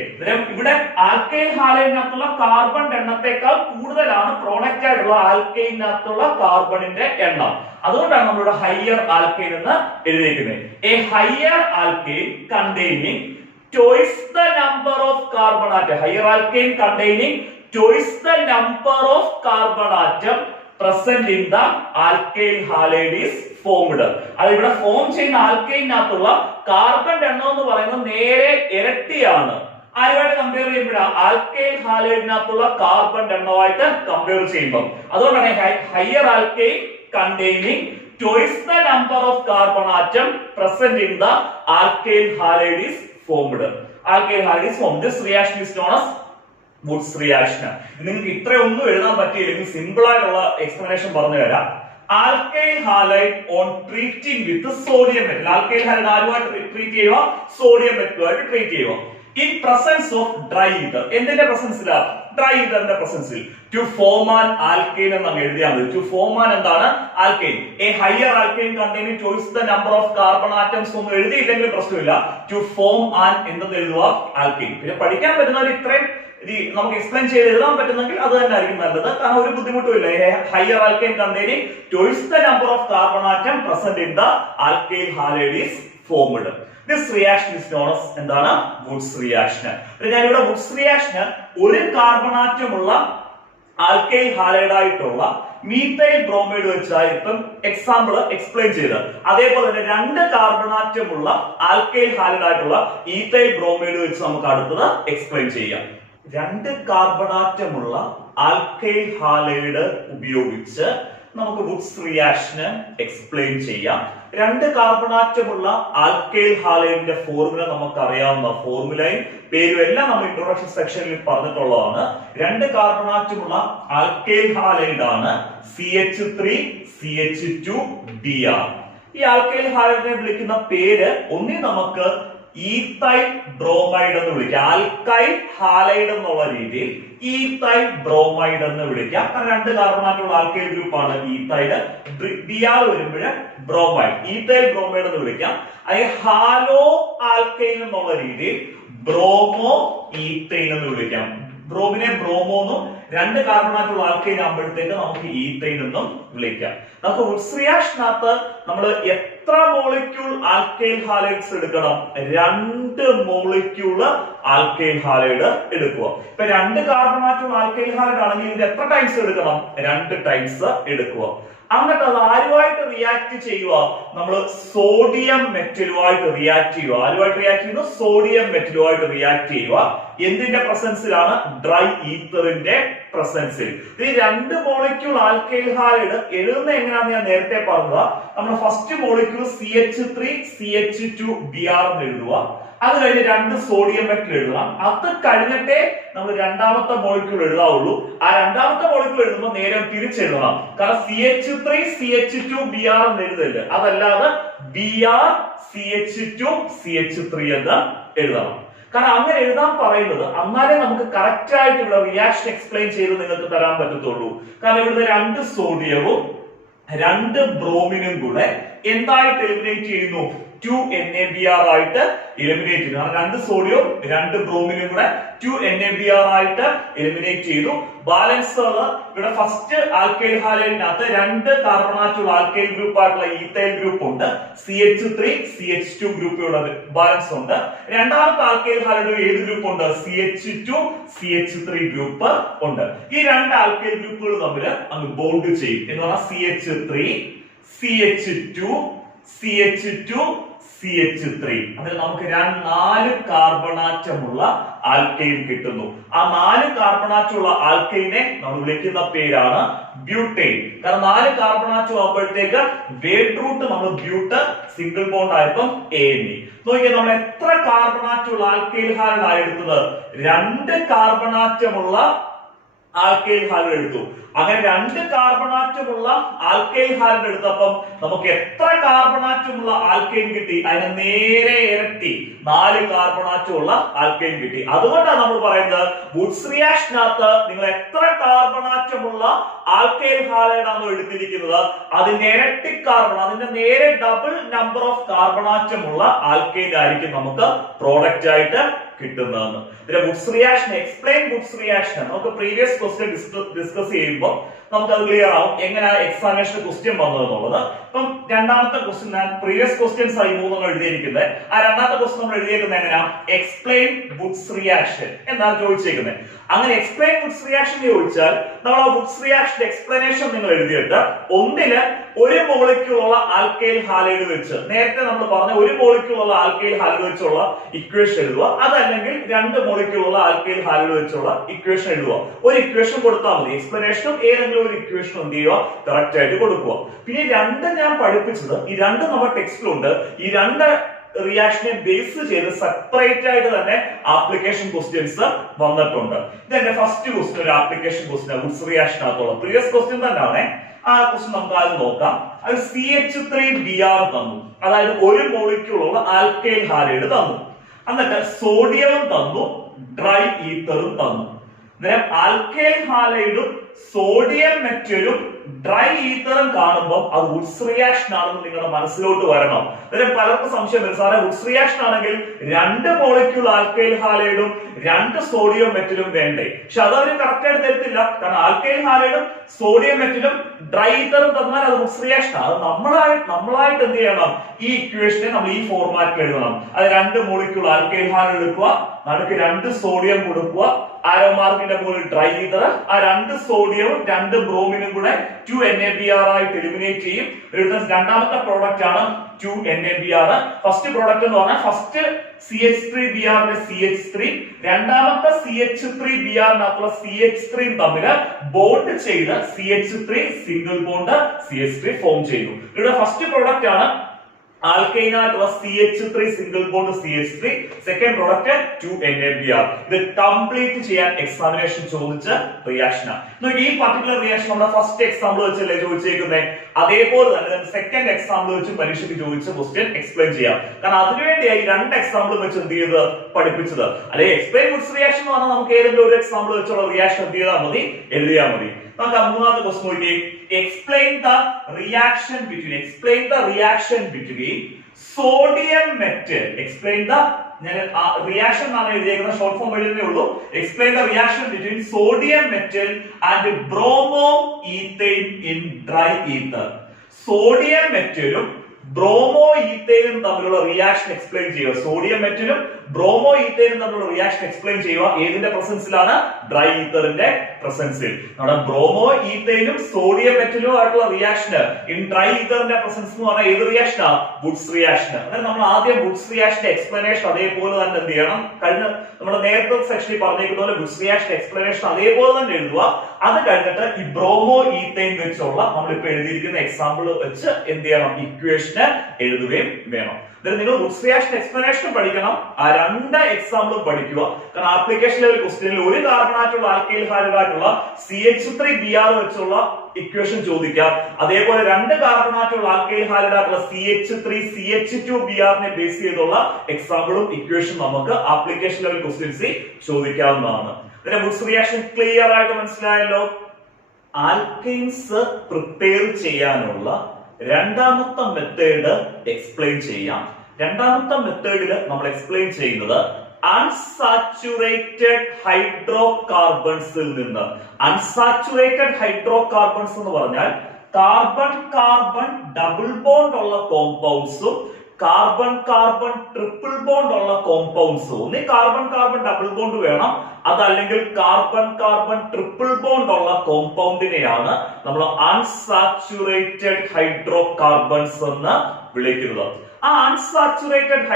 ഇവിടെ ആൽക്കൈൽ ഹാലൈഡിനകത്തുള്ള കാർബൺ എണ്ണത്തെക്കാൾ കൂടുതലാണ് പ്രോഡക്റ്റ് ആയിട്ടുള്ള ആൽക്കൈനകത്തുള്ള കാർബണിന്റെ എണ്ണം. അതുകൊണ്ടാണ് നമ്മളിവിടെ ഹയർ ആൽക്കൈൻ എന്ന് എഴുതിയിരിക്കുന്നത്. A higher alkane containing twice the number of carbon atom. Higher alkane containing twice the number of carbon atom present in the alkyl halide is formed. അത് ഇവിടെ form ചെയ്യുന്ന ആൽക്കൈനകത്തുള്ള കാർബൺ എണ്ണം എന്ന് പറയുന്നത് നേരെ ഇരട്ടിയാണ്. ആരുമായിട്ട് കമ്പയർ ചെയ്യുമ്പോഴാണ്? ആൽക്കൈൽ ഹാലൈഡിനകത്തുള്ള കാർബൺ എണ്ണമായിട്ട് കമ്പയർ ചെയ്യുമ്പോൾ. അതുകൊണ്ടാണ് higher alkane containing twice the number of carbon atom present in the alkyl halide is formed. Alkyl halide is formed. This reaction is known as Woods reaction. നിങ്ങൾക്ക് ഇത്രയൊന്നും എഴുതാൻ പറ്റിയില്ലെങ്കിൽ simple ആയിട്ടുള്ള explanation പറഞ്ഞു തരാം. Alkyl halide on treating with sodium metal. Alkyl halide ആരുമായിട്ട് treat ചെയ്യുക? Sodium മെറ്റലുമായിട്ട് ട്രീറ്റ് ചെയ്യുക. In presence of dry ether. എന്തിന്റെ പ്രസൻസിലാ? ഡ്രൈ ഈതറിന്റെ പ്രസൻസിൽ. ടു ഫോം ആൻ ആൽക്കൈൻ എന്ന് എഴുതിയാൽ മതി. ടു ഫോം ആൻ എന്താണ്? Alkane. A higher alkane containing twice the number of carbon atoms ഒന്നും എഴുതിയില്ലെങ്കിൽ പ്രശ്നമില്ല. ടു ഫോം ആൻ എന്തെന്ന് എഴുതുക? ആൽക്കൈൻ. പിന്നെ പഠിക്കാൻ പറ്റുന്നവർ ഇത്രയും നമുക്ക് എക്സ്പ്ലെയിൻ ചെയ്ത് എഴുതാൻ പറ്റുന്നെങ്കിൽ അത് തന്നെ ആയിരിക്കും നല്ലത്. കാരണം ഒരു ബുദ്ധിമുട്ടുമില്ല. Higher alkane containing twice the number of carbon atom present in the alkyl halide is formed. This reaction is known as എന്താണ്? Woods reaction. ഞാനിവിടെ വുഡ്സ് റിയാക്ഷന് ഒരു കാർബണാറ്റമുള്ള ആൽക്കൈൽ ഹാലൈഡ് ആയിട്ടുള്ള മീഥൈൽ ബ്രോമൈഡ് വെച്ചായിരിക്കും എക്സാമ്പിൾ എക്സ്പ്ലെയിൻ ചെയ്തത്. അതേപോലെ തന്നെ രണ്ട് കാർബണാറ്റമുള്ള ആൽക്കൈൽ ഹാലൈഡ് ആയിട്ടുള്ള ഈഥൈൽ ബ്രോമൈഡ് വെച്ച് നമുക്ക് അടുത്തത് എക്സ്പ്ലെയിൻ ചെയ്യാം. രണ്ട് കാർബണാറ്റമുള്ള ആൽക്കൈൽ ഹാലൈഡ് ഉപയോഗിച്ച് നമുക്ക് വുഡ്സ് റിയാക്ഷന് എക്സ്പ്ലെയിൻ ചെയ്യാം. രണ്ട് കാർബണാറ്റമുള്ള ആൽക്കൈൽ ഹാലൈഡിന്റെ ഫോർമുല നമുക്ക് അറിയാവുന്ന ഫോർമുലയും പേരും എല്ലാം നമ്മൾ ഇൻട്രൊഡക്ഷൻ സെക്ഷനിൽ പറഞ്ഞിട്ടുള്ളതാണ്. രണ്ട് കാർബണാറ്റമുള്ള ആൽക്കൈൽ ഹാലൈഡ് ആണ് CH3CH2Br. ഈ ആൽക്കൈൽ ഹാലൈഡിനെ വിളിക്കുന്ന പേര് ഒന്നി നമുക്ക് ഈത്തൈൽ ബ്രോമൈഡ് എന്ന് വിളിക്കാം. ആൽക്കൈൽ ഹാലൈഡ് എന്നുള്ള രീതിയിൽ ഈത്തൈൽ ബ്രോമൈഡ് എന്ന് വിളിക്കാം. രണ്ട് കാർബണാറ്റമുള്ള ആൽക്കൈൽ ഗ്രൂപ്പാണ് ഈത്തൈൽ. Br വരുമ്പോൾ ബ്രോമൈഡ്. ഈത്തൈൽ ബ്രോമൈഡ് എന്ന് വിളിക്കാം. അല്ലെങ്കിൽ ഹാലോ ആൽക്കൈൽ എന്നുള്ള രീതിയിൽ ബ്രോമോ ഈത്തൈൽ എന്ന് വിളിക്കാം. ബ്രോമിനെ ബ്രോമോ എന്നും രണ്ട് കാർബണാറ്റുള്ള ആൽക്കൈൻ ആകുമ്പോഴത്തേക്ക് നമുക്ക് ഈത്തൈൻ എന്നും വിളിക്കാം. നമുക്ക് വുഡ്സ് റിയാക്ഷനകത്ത് നമ്മൾ എത്ര മോളിക്യൂൾ ആൽക്കൈൽ ഹാലൈഡ്സ് എടുക്കണം? 2 മോളിക്യൂള് ആൽക്കൈൽ ഹാലൈഡ് എടുക്കുക. ഇപ്പൊ രണ്ട് കാർബണാറ്റുള്ള ആൽക്കൈൽ ഹാലൈഡ് ആണെങ്കിൽ ഇതിന്റെ എത്ര ടൈംസ് എടുക്കണം? 2 ടൈംസ് എടുക്കുക. എന്നിട്ട് അത് ആരുമായിട്ട് റിയാക്ട് ചെയ്യുക? നമ്മൾ സോഡിയം മെറ്റലുമായിട്ട് റിയാക്ട് ചെയ്യുക. ആരുമായിട്ട് റിയാക്ട് ചെയ്യുന്നു? സോഡിയം മെറ്റലുമായിട്ട് റിയാക്ട് ചെയ്യുക. എന്തിന്റെ പ്രസൻസിലാണ്? ഡ്രൈ ഈത്തറിന്റെ പ്രസൻസിൽ. ഈ രണ്ട് മോളിക്യൂൾ ആൽക്കൈൽ ഹാലൈഡ് എഴുതുന്ന എങ്ങനെയാണെന്ന് ഞാൻ നേരത്തെ പറഞ്ഞതാ. നമ്മൾ ഫസ്റ്റ് മോളിക്യൂൾ CH3CH2Br എന്ന് എഴുതുക. അത് കഴിഞ്ഞ് രണ്ട് സോഡിയം മെറ്റൽ എഴുതണം. അത് കഴിഞ്ഞിട്ടേ നമ്മൾ രണ്ടാമത്തെ മോളിക്യൂൾ എഴുതാവുള്ളൂ. ആ രണ്ടാമത്തെ മോളിക്യൂൾ എഴുതുമ്പോൾ നേരെ തിരിച്ചെഴുതണം. കാരണം CH3CH2Br എന്ന് എഴുതരുത്. അതല്ലാതെ BrCH2CH3 എന്ന് എഴുതണം. കാരണം അങ്ങനെ എഴുതാൻ പറയുന്നത് എന്നാലേ നമുക്ക് കറക്റ്റ് ആയിട്ട് ഇവിടെ റിയാക്ഷൻ എക്സ്പ്ലെയിൻ ചെയ്ത് നിങ്ങൾക്ക് തരാൻ പറ്റത്തുള്ളൂ. കാരണം ഇവിടുത്തെ രണ്ട് സോഡിയവും രണ്ട് ബ്രോമിനും കൂടെ എന്തായിട്ട് എലിമിനേറ്റ് ചെയ്യുന്നു? 2NaBr ആയിട്ട് എലിമിനേറ്റ് ചെയ്തു. കാരണം രണ്ട് സോഡിയവും രണ്ട് ബ്രോമിനും കൂടെ 2NaBr ആയിട്ട് എലിമിനേറ്റ് ചെയ്തു. ബാലൻസ് ഇവിടെ ഫസ്റ്റ് ആൽക്കൈൽ ഹാലൈഡിനകത്ത് രണ്ട് കാർബണാറ്റുള്ള ആൽക്കൈൽ ഗ്രൂപ്പ് ആയിട്ടുള്ള ഈത്തൈൽ ഗ്രൂപ്പ് ഉണ്ട്. CH3CH2 ഗ്രൂപ്പ് ഇവിടെ ബാലൻസ് ഉണ്ട്. രണ്ടാമത്തെ ആൽക്കൈൽ ഹാലൈഡ് ഏത് ഗ്രൂപ്പ് ഉണ്ട്? CH2CH3 ഗ്രൂപ്പ് ഉണ്ട്. ഈ രണ്ട് ആൽക്കൈൽ ഗ്രൂപ്പുകൾ തമ്മിൽ അങ്ങ് ബോണ്ട് ചെയ്യും എന്ന് പറഞ്ഞാൽ CH3CH2CH2CH3 അതിൽ നമുക്ക് 4 കാർബണാറ്റമുള്ള ആൽക്കൈൻ കിട്ടുന്നു. ആ 4 കാർബണാറ്റമുള്ള ആൽക്കൈനെ നമ്മൾ വിളിക്കുന്ന പേരാണ് ബ്യൂട്ടൈൻ. കാരണം 4 കാർബണാറ്റം ആകുമ്പോഴത്തേക്ക് വേഡ് റൂട്ട് നമ്മൾ ബ്യൂട്ട് സിംഗിൾ ബോണ്ട് ആയപ്പോൾ ANE. നോക്കിയാൽ നമ്മൾ എത്ര കാർബണാറ്റമുള്ള ആൽക്കൈൽ ഹാലൈഡ് ആണ് എടുത്തത്? 2 കാർബണാറ്റമുള്ള ആൽക്കൈൽ ഹാലൈഡ് എടുത്തു. അങ്ങനെ 2 കാർബണാറ്റമുള്ള ആൽക്കൈൽ ഹാലൈഡ് എടുത്തപ്പം നമുക്ക് എത്ര കാർബണാറ്റമുള്ള ആൽക്കൈൻ കിട്ടി? അതിന് നേരെ ഇരട്ടി 4 കാർബണാറ്റമുള്ള ആൽക്കൈൻ കിട്ടി. അതുകൊണ്ടാണ് നമ്മൾ പറയുന്നത് വുഡ്സ് റിയാക്ഷനകത്ത് നിങ്ങൾ എത്ര കാർബണാറ്റമുള്ള ആൽക്കൈൽ ഹാലൈഡ് ആണോ എടുത്തിരിക്കുന്നത് അതിന്റെ ഇരട്ടി കാർബൺ, അതിന്റെ നേരെ ഡബിൾ നമ്പർ ഓഫ് കാർബണാറ്റമുള്ള ആൽക്കൈൻ ആയിരിക്കും നമുക്ക് പ്രോഡക്റ്റ് ആയിട്ട് കിട്ടുന്നതെന്ന്. ഇതിലെ Woods reaction explain Woods reaction നമുക്ക് പ്രീവിയസ് ക്വസ്റ്റ്യൻ ഡിസ്കസ് ചെയ്യുമ്പോൾ നമുക്ക് അത് ക്ലിയർ ആവും എങ്ങനെ എക്സാമിനേഷൻ ക്വസ്റ്റ്യൻ വന്നതെന്നുള്ളത്. ഇപ്പം രണ്ടാമത്തെ ക്വസ്റ്റ്യൻ ഞാൻ പ്രീവിയസ് ക്വസ്റ്റ്യൻസ് ആയി 3 എഴുതിയിരിക്കുന്നത്. ആ രണ്ടാമത്തെ ക്വസ്റ്റ്യൻ നമ്മൾ എഴുതിയിരിക്കുന്നത് എങ്ങനെയാ? എക്സ്പ്ലെയിൻ വുഡ്സ് റിയാക്ഷൻ എന്നാണ് ചോദിച്ചിരിക്കുന്നത്. അങ്ങനെ എക്സ്പ്ലെയിൻ വുഡ്സ് റിയാക്ഷൻ ചോദിച്ചാൽ നമ്മൾ ആ വുഡ്സ് റിയാക്ഷൻ എക്സ്പ്ലനേഷൻ നിങ്ങൾ എഴുതിയിട്ട് ഒന്നില് ഒരു മോളിക്യൂൾ ഉള്ള ആൽക്കൈൽ ഹാലൈഡ് വെച്ച് നേരത്തെ നമ്മൾ പറഞ്ഞ ഒരു മോളിക്യൂൾ ഉള്ള ആൽക്കൈൽ ഹാലൈഡ് വെച്ചുള്ള ഇക്വേഷൻ എഴുതുക. അതല്ലെങ്കിൽ 2 മോളിക്യൂൾ ഉള്ള ആൽക്കൈൽ ഹാലൈഡ് വെച്ചുള്ള ഇക്വേഷൻ എഴുതുക. ഒരു ഇക്വേഷൻ കൊടുത്താൽ മതി. എക്സ്പ്ലനേഷനും ഏതെങ്കിലും ഒരു ഇക്വേഷൻ എന്ത് ചെയ്യുക? കറക്റ്റ് ആയിട്ട് കൊടുക്കുക. പിന്നെ 2 ഞാൻ പഠിപ്പിച്ചത് ഈ 2 നമ്മുടെ ടെക്സ്റ്റിലുണ്ട്. ഈ 2 റിയാക്ഷനെ ബേസ് ചെയ്ത് സെപ്പറേറ്റ് ആയിട്ട് തന്നെ ആപ്ലിക്കേഷൻ ക്വസ്റ്റ്യൻസ് വന്നിട്ടുണ്ട്. ഇതെന്റെ ഫസ്റ്റ് ക്വസ്റ്റ്യൻ ഒരു ആപ്ലിക്കേഷൻ ക്വസ്റ്റ്യൻ വുഡ്സ് റിയാക്ഷനകത്തുള്ള പ്രീവിയസ് ക്വസ്റ്റ്യൻ തന്നെയാണ്. ആ ക്വസ്റ്റ്യൻ നമുക്ക് ആദ്യം നോക്കാം. അത് CH3Br തന്നു, അതായത് ഒരു മോളിക്യൂൾ ഉള്ള ആൽക്കൈൽ ഹാലൈഡ് തന്നു. എന്നിട്ട് സോഡിയവും തന്നു, ഡ്രൈ ഈത്തറും തന്നു. അന്നേരം ആൽക്കൈൽ ഹാലൈഡും സോഡിയം മെറ്റലും ഡ്രൈ ഈത്തറും കാണുമ്പോൾ അത് വുഡ്സ് റിയാക്ഷൻ ആണെന്ന് നിങ്ങളുടെ മനസ്സിലോട്ട് വരണം. അന്നേരം പലർക്കും സംശയം വരും, സാറേ വുഡ്സ് റിയാക്ഷൻ ആണെങ്കിൽ 2 മോളിക്യൂൾ ആൽക്കൈൽ ഹാലൈഡും 2 സോഡിയം മെറ്റലും വേണ്ടേ? പക്ഷെ അതവര് കറക്റ്റ് ആയിട്ട് തരത്തില്ല. കാരണം ആൽക്കൈൽ ഹാലൈഡും സോഡിയം മെറ്റലും ഡ്രൈ ഈത്തറും തന്നാൽ അത് വുഡ്സ് റിയാക്ഷൻ ആണ്. അത് നമ്മളായിട്ട് എന്ത് ചെയ്യണം? ഈ ഇക്വേഷനെ നമ്മൾ ഈ ഫോർമാറ്റിൽ എഴുതണം. അത് 2 മോളിക്യൂൾ ആൽക്കൈൽ ഹാലൈഡ് എടുക്കുക, നടുക്ക് 2 സോഡിയം കൊടുക്കുക, ആരോ മാർക്കിന്റെ മുകളിൽ ഡ്രൈ ഈതർ, ആ 2 സോഡിയവും 2 ബ്രോമിനും കൂടെ 2NaBr ആയിട്ട് എലിമിനേറ്റ് ചെയ്യും. രണ്ടാമത്തെ പ്രോഡക്റ്റ് ആണ് 2NaBr. ഫസ്റ്റ് പ്രോഡക്റ്റ് എന്ന് പറഞ്ഞാൽ ഫസ്റ്റ് CH3Br CH3, രണ്ടാമത്തെ CH3Br CH3 തമ്മിൽ ബോണ്ട് ചെയ്ത് CH3 single bond CH3 form ചെയ്യുന്നു. ഇവിടെ ഫസ്റ്റ് പ്രോഡക്റ്റ് ആണ് ആൽക്കൈൻ ആയിട്ടുള്ള CH3 single bond CH3, second product 2NaBr. ഇത് കംപ്ലീറ്റ് ചെയ്യാൻ എക്സാമിനേഷൻ ചോദിച്ച റിയാക്ഷൻ ആണ്. ഈ പർട്ടിക്കുലർ റിയാക്ഷൻ നമ്മുടെ ഫസ്റ്റ് എക്സാമ്പിൾ വെച്ചല്ലേ ചോദിച്ചേക്കുന്നത്, അതേപോലെ തന്നെ സെക്കൻഡ് എക്സാമ്പിൾ വെച്ച് പരീക്ഷയ്ക്ക് ചോദിച്ച ക്വസ്റ്റ്യൻ എക്സ്പ്ലെയിൻ ചെയ്യാം. കാരണം അതിനുവേണ്ടിയായി 2 എക്സാമ്പിൾ വെച്ച് എന്ത് ചെയ്ത് പഠിപ്പിച്ചത്. അല്ലെങ്കിൽ എക്സ്പ്ലെയിൻ വുഡ്സ് റിയാക്ഷൻ എന്ന് പറഞ്ഞാൽ നമുക്ക് ഏതെങ്കിലും ഒരു എക്സാമ്പിൾ വെച്ചുള്ള റിയാക്ഷൻ എന്ത് ചെയ്താൽ മതി? എഴുതിയാൽ മതി. നമുക്ക് മൂന്നാമത്തെ ക്വസ്റ്റ്യൻ നോക്കി. Explain the reaction between sodium metal. Explain the reaction എന്നാണ് എഴുതിയേക്കുന്നത്, ഷോർട്ട് ഫോം എഴുതുന്നേ ഉള്ളൂ. Explain the reaction between sodium metal and bromo ethane in dry ether. Sodium മെറ്റലും ബ്രോമോ ഈത്തൈനും തമ്മിലുള്ള റിയാക്ഷൻ എക്സ്പ്ലെയിൻ ചെയ്യുക. സോഡിയം മെറ്റലും ബ്രോമോ ഈത്തേനും തമ്മിലുള്ള റിയാക്ഷൻ എക്സ്പ്ലെയിൻ ചെയ്യുക ഏതിന്റെ പ്രസൻസിലാണ്? ഡ്രൈ ഈത്തറിന്റെ പ്രസൻസിൽ. നമ്മുടെ ബ്രോമോ ഈത്തേനും സോഡിയം മെറ്റലും ആയിട്ടുള്ള റിയാക്ഷൻ ഇൻ ഡ്രൈ ഈത്തറിന്റെ പ്രസൻസ് എന്ന് പറഞ്ഞാൽ ഏത് റിയാക്ഷനാ? Woods reaction. അതായത് നമ്മൾ ആദ്യം വുഡ്സ് റിയാക്ഷൻ എക്സ്പ്ലനേഷൻ അതേപോലെ തന്നെ എന്ത് ചെയ്യണം? കഴിഞ്ഞ നമ്മുടെ നേരത്തെ സെക്ഷനിൽ പറഞ്ഞിരിക്കുന്ന പോലെ വുഡ്സ് റിയാക്ഷൻ എക്സ്പ്ലനേഷൻ അതേപോലെ തന്നെ എഴുതുക. അത് കഴിഞ്ഞിട്ട് ഈ ബ്രോമോ ഈത്തേൻ വെച്ചുള്ള നമ്മളിപ്പോ എഴുതിയിരിക്കുന്ന എക്സാമ്പിൾ വെച്ച് എന്ത് ചെയ്യണം? ഇക്വേഷന് എഴുതുകയും വേണം. നിങ്ങൾ വുഡ്സ് റിയാക്ഷൻ എക്സ്പ്ലനേഷൻ പഠിക്കണം, ആ രണ്ട് എക്സാമ്പിളും പഠിക്കുക. കാരണം ആപ്ലിക്കേഷൻ ലെവൽ ക്വസ്റ്റ്യനിൽ ഒരു കാർബണാറ്റുള്ള ആൽക്കൈൽ ഹാലിഡായിട്ടുള്ള CH3Br വെച്ചുള്ള ഇക്വേഷൻ ചോദിക്കാം. അതേപോലെ രണ്ട് കാർബണാറ്റുള്ള ആൽക്കൈൽ ഹാലിഡായിട്ടുള്ള CH3CH2Br നെ ബേസ് ചെയ്തുള്ള എക്സാമ്പിളും ഇക്വേഷൻ നമുക്ക് ആപ്ലിക്കേഷൻ ലെവൽ ക്വസ്റ്റ്യൻസിൽ ചോദിക്കാവുന്നതാണ്. ഇതിന്റെ വുഡ്സ് റിയാക്ഷൻ ക്ലിയർ ആയിട്ട് മനസ്സിലായല്ലോ. ആൽക്കൈൻസ് പ്രിപ്പയർ ചെയ്യാനുള്ള രണ്ടാമത്തെ മെത്തേഡ് എക്സ്പ്ലെയിൻ ചെയ്യാം. രണ്ടാമത്തെ മെത്തേഡിൽ നമ്മൾ എക്സ്പ്ലെയിൻ ചെയ്യുന്നത് അൺസാച്ചുറേറ്റഡ് ഹൈഡ്രോകാർബൺസിൽ നിന്ന്. അൺസാച്ചുറേറ്റഡ് ഹൈഡ്രോകാർബൺസ് എന്ന് പറഞ്ഞാൽ കാർബൺ കാർബൺ ഡബിൾ ബോണ്ട് ഉള്ള കോമ്പൗണ്ട്സും കാർബൺ കാർബൺ ട്രിപ്പിൾ ബോണ്ട് ഉള്ള കോമ്പൗണ്ട്സും. ഒന്നീ കാർബൺ കാർബൺ ഡബിൾ ബോണ്ട് വേണം, അതല്ലെങ്കിൽ കാർബൺ കാർബൺ ട്രിപ്പിൾ ബോണ്ട് ഉള്ള കോമ്പൗണ്ടിനെയാണ് നമ്മൾ അൺസാച്ചുറേറ്റഡ് ഹൈഡ്രോകാർബൺസ് എന്ന് വിളിക്കുന്നത്. ആ അൺസാച്ചുറേറ്റഡ്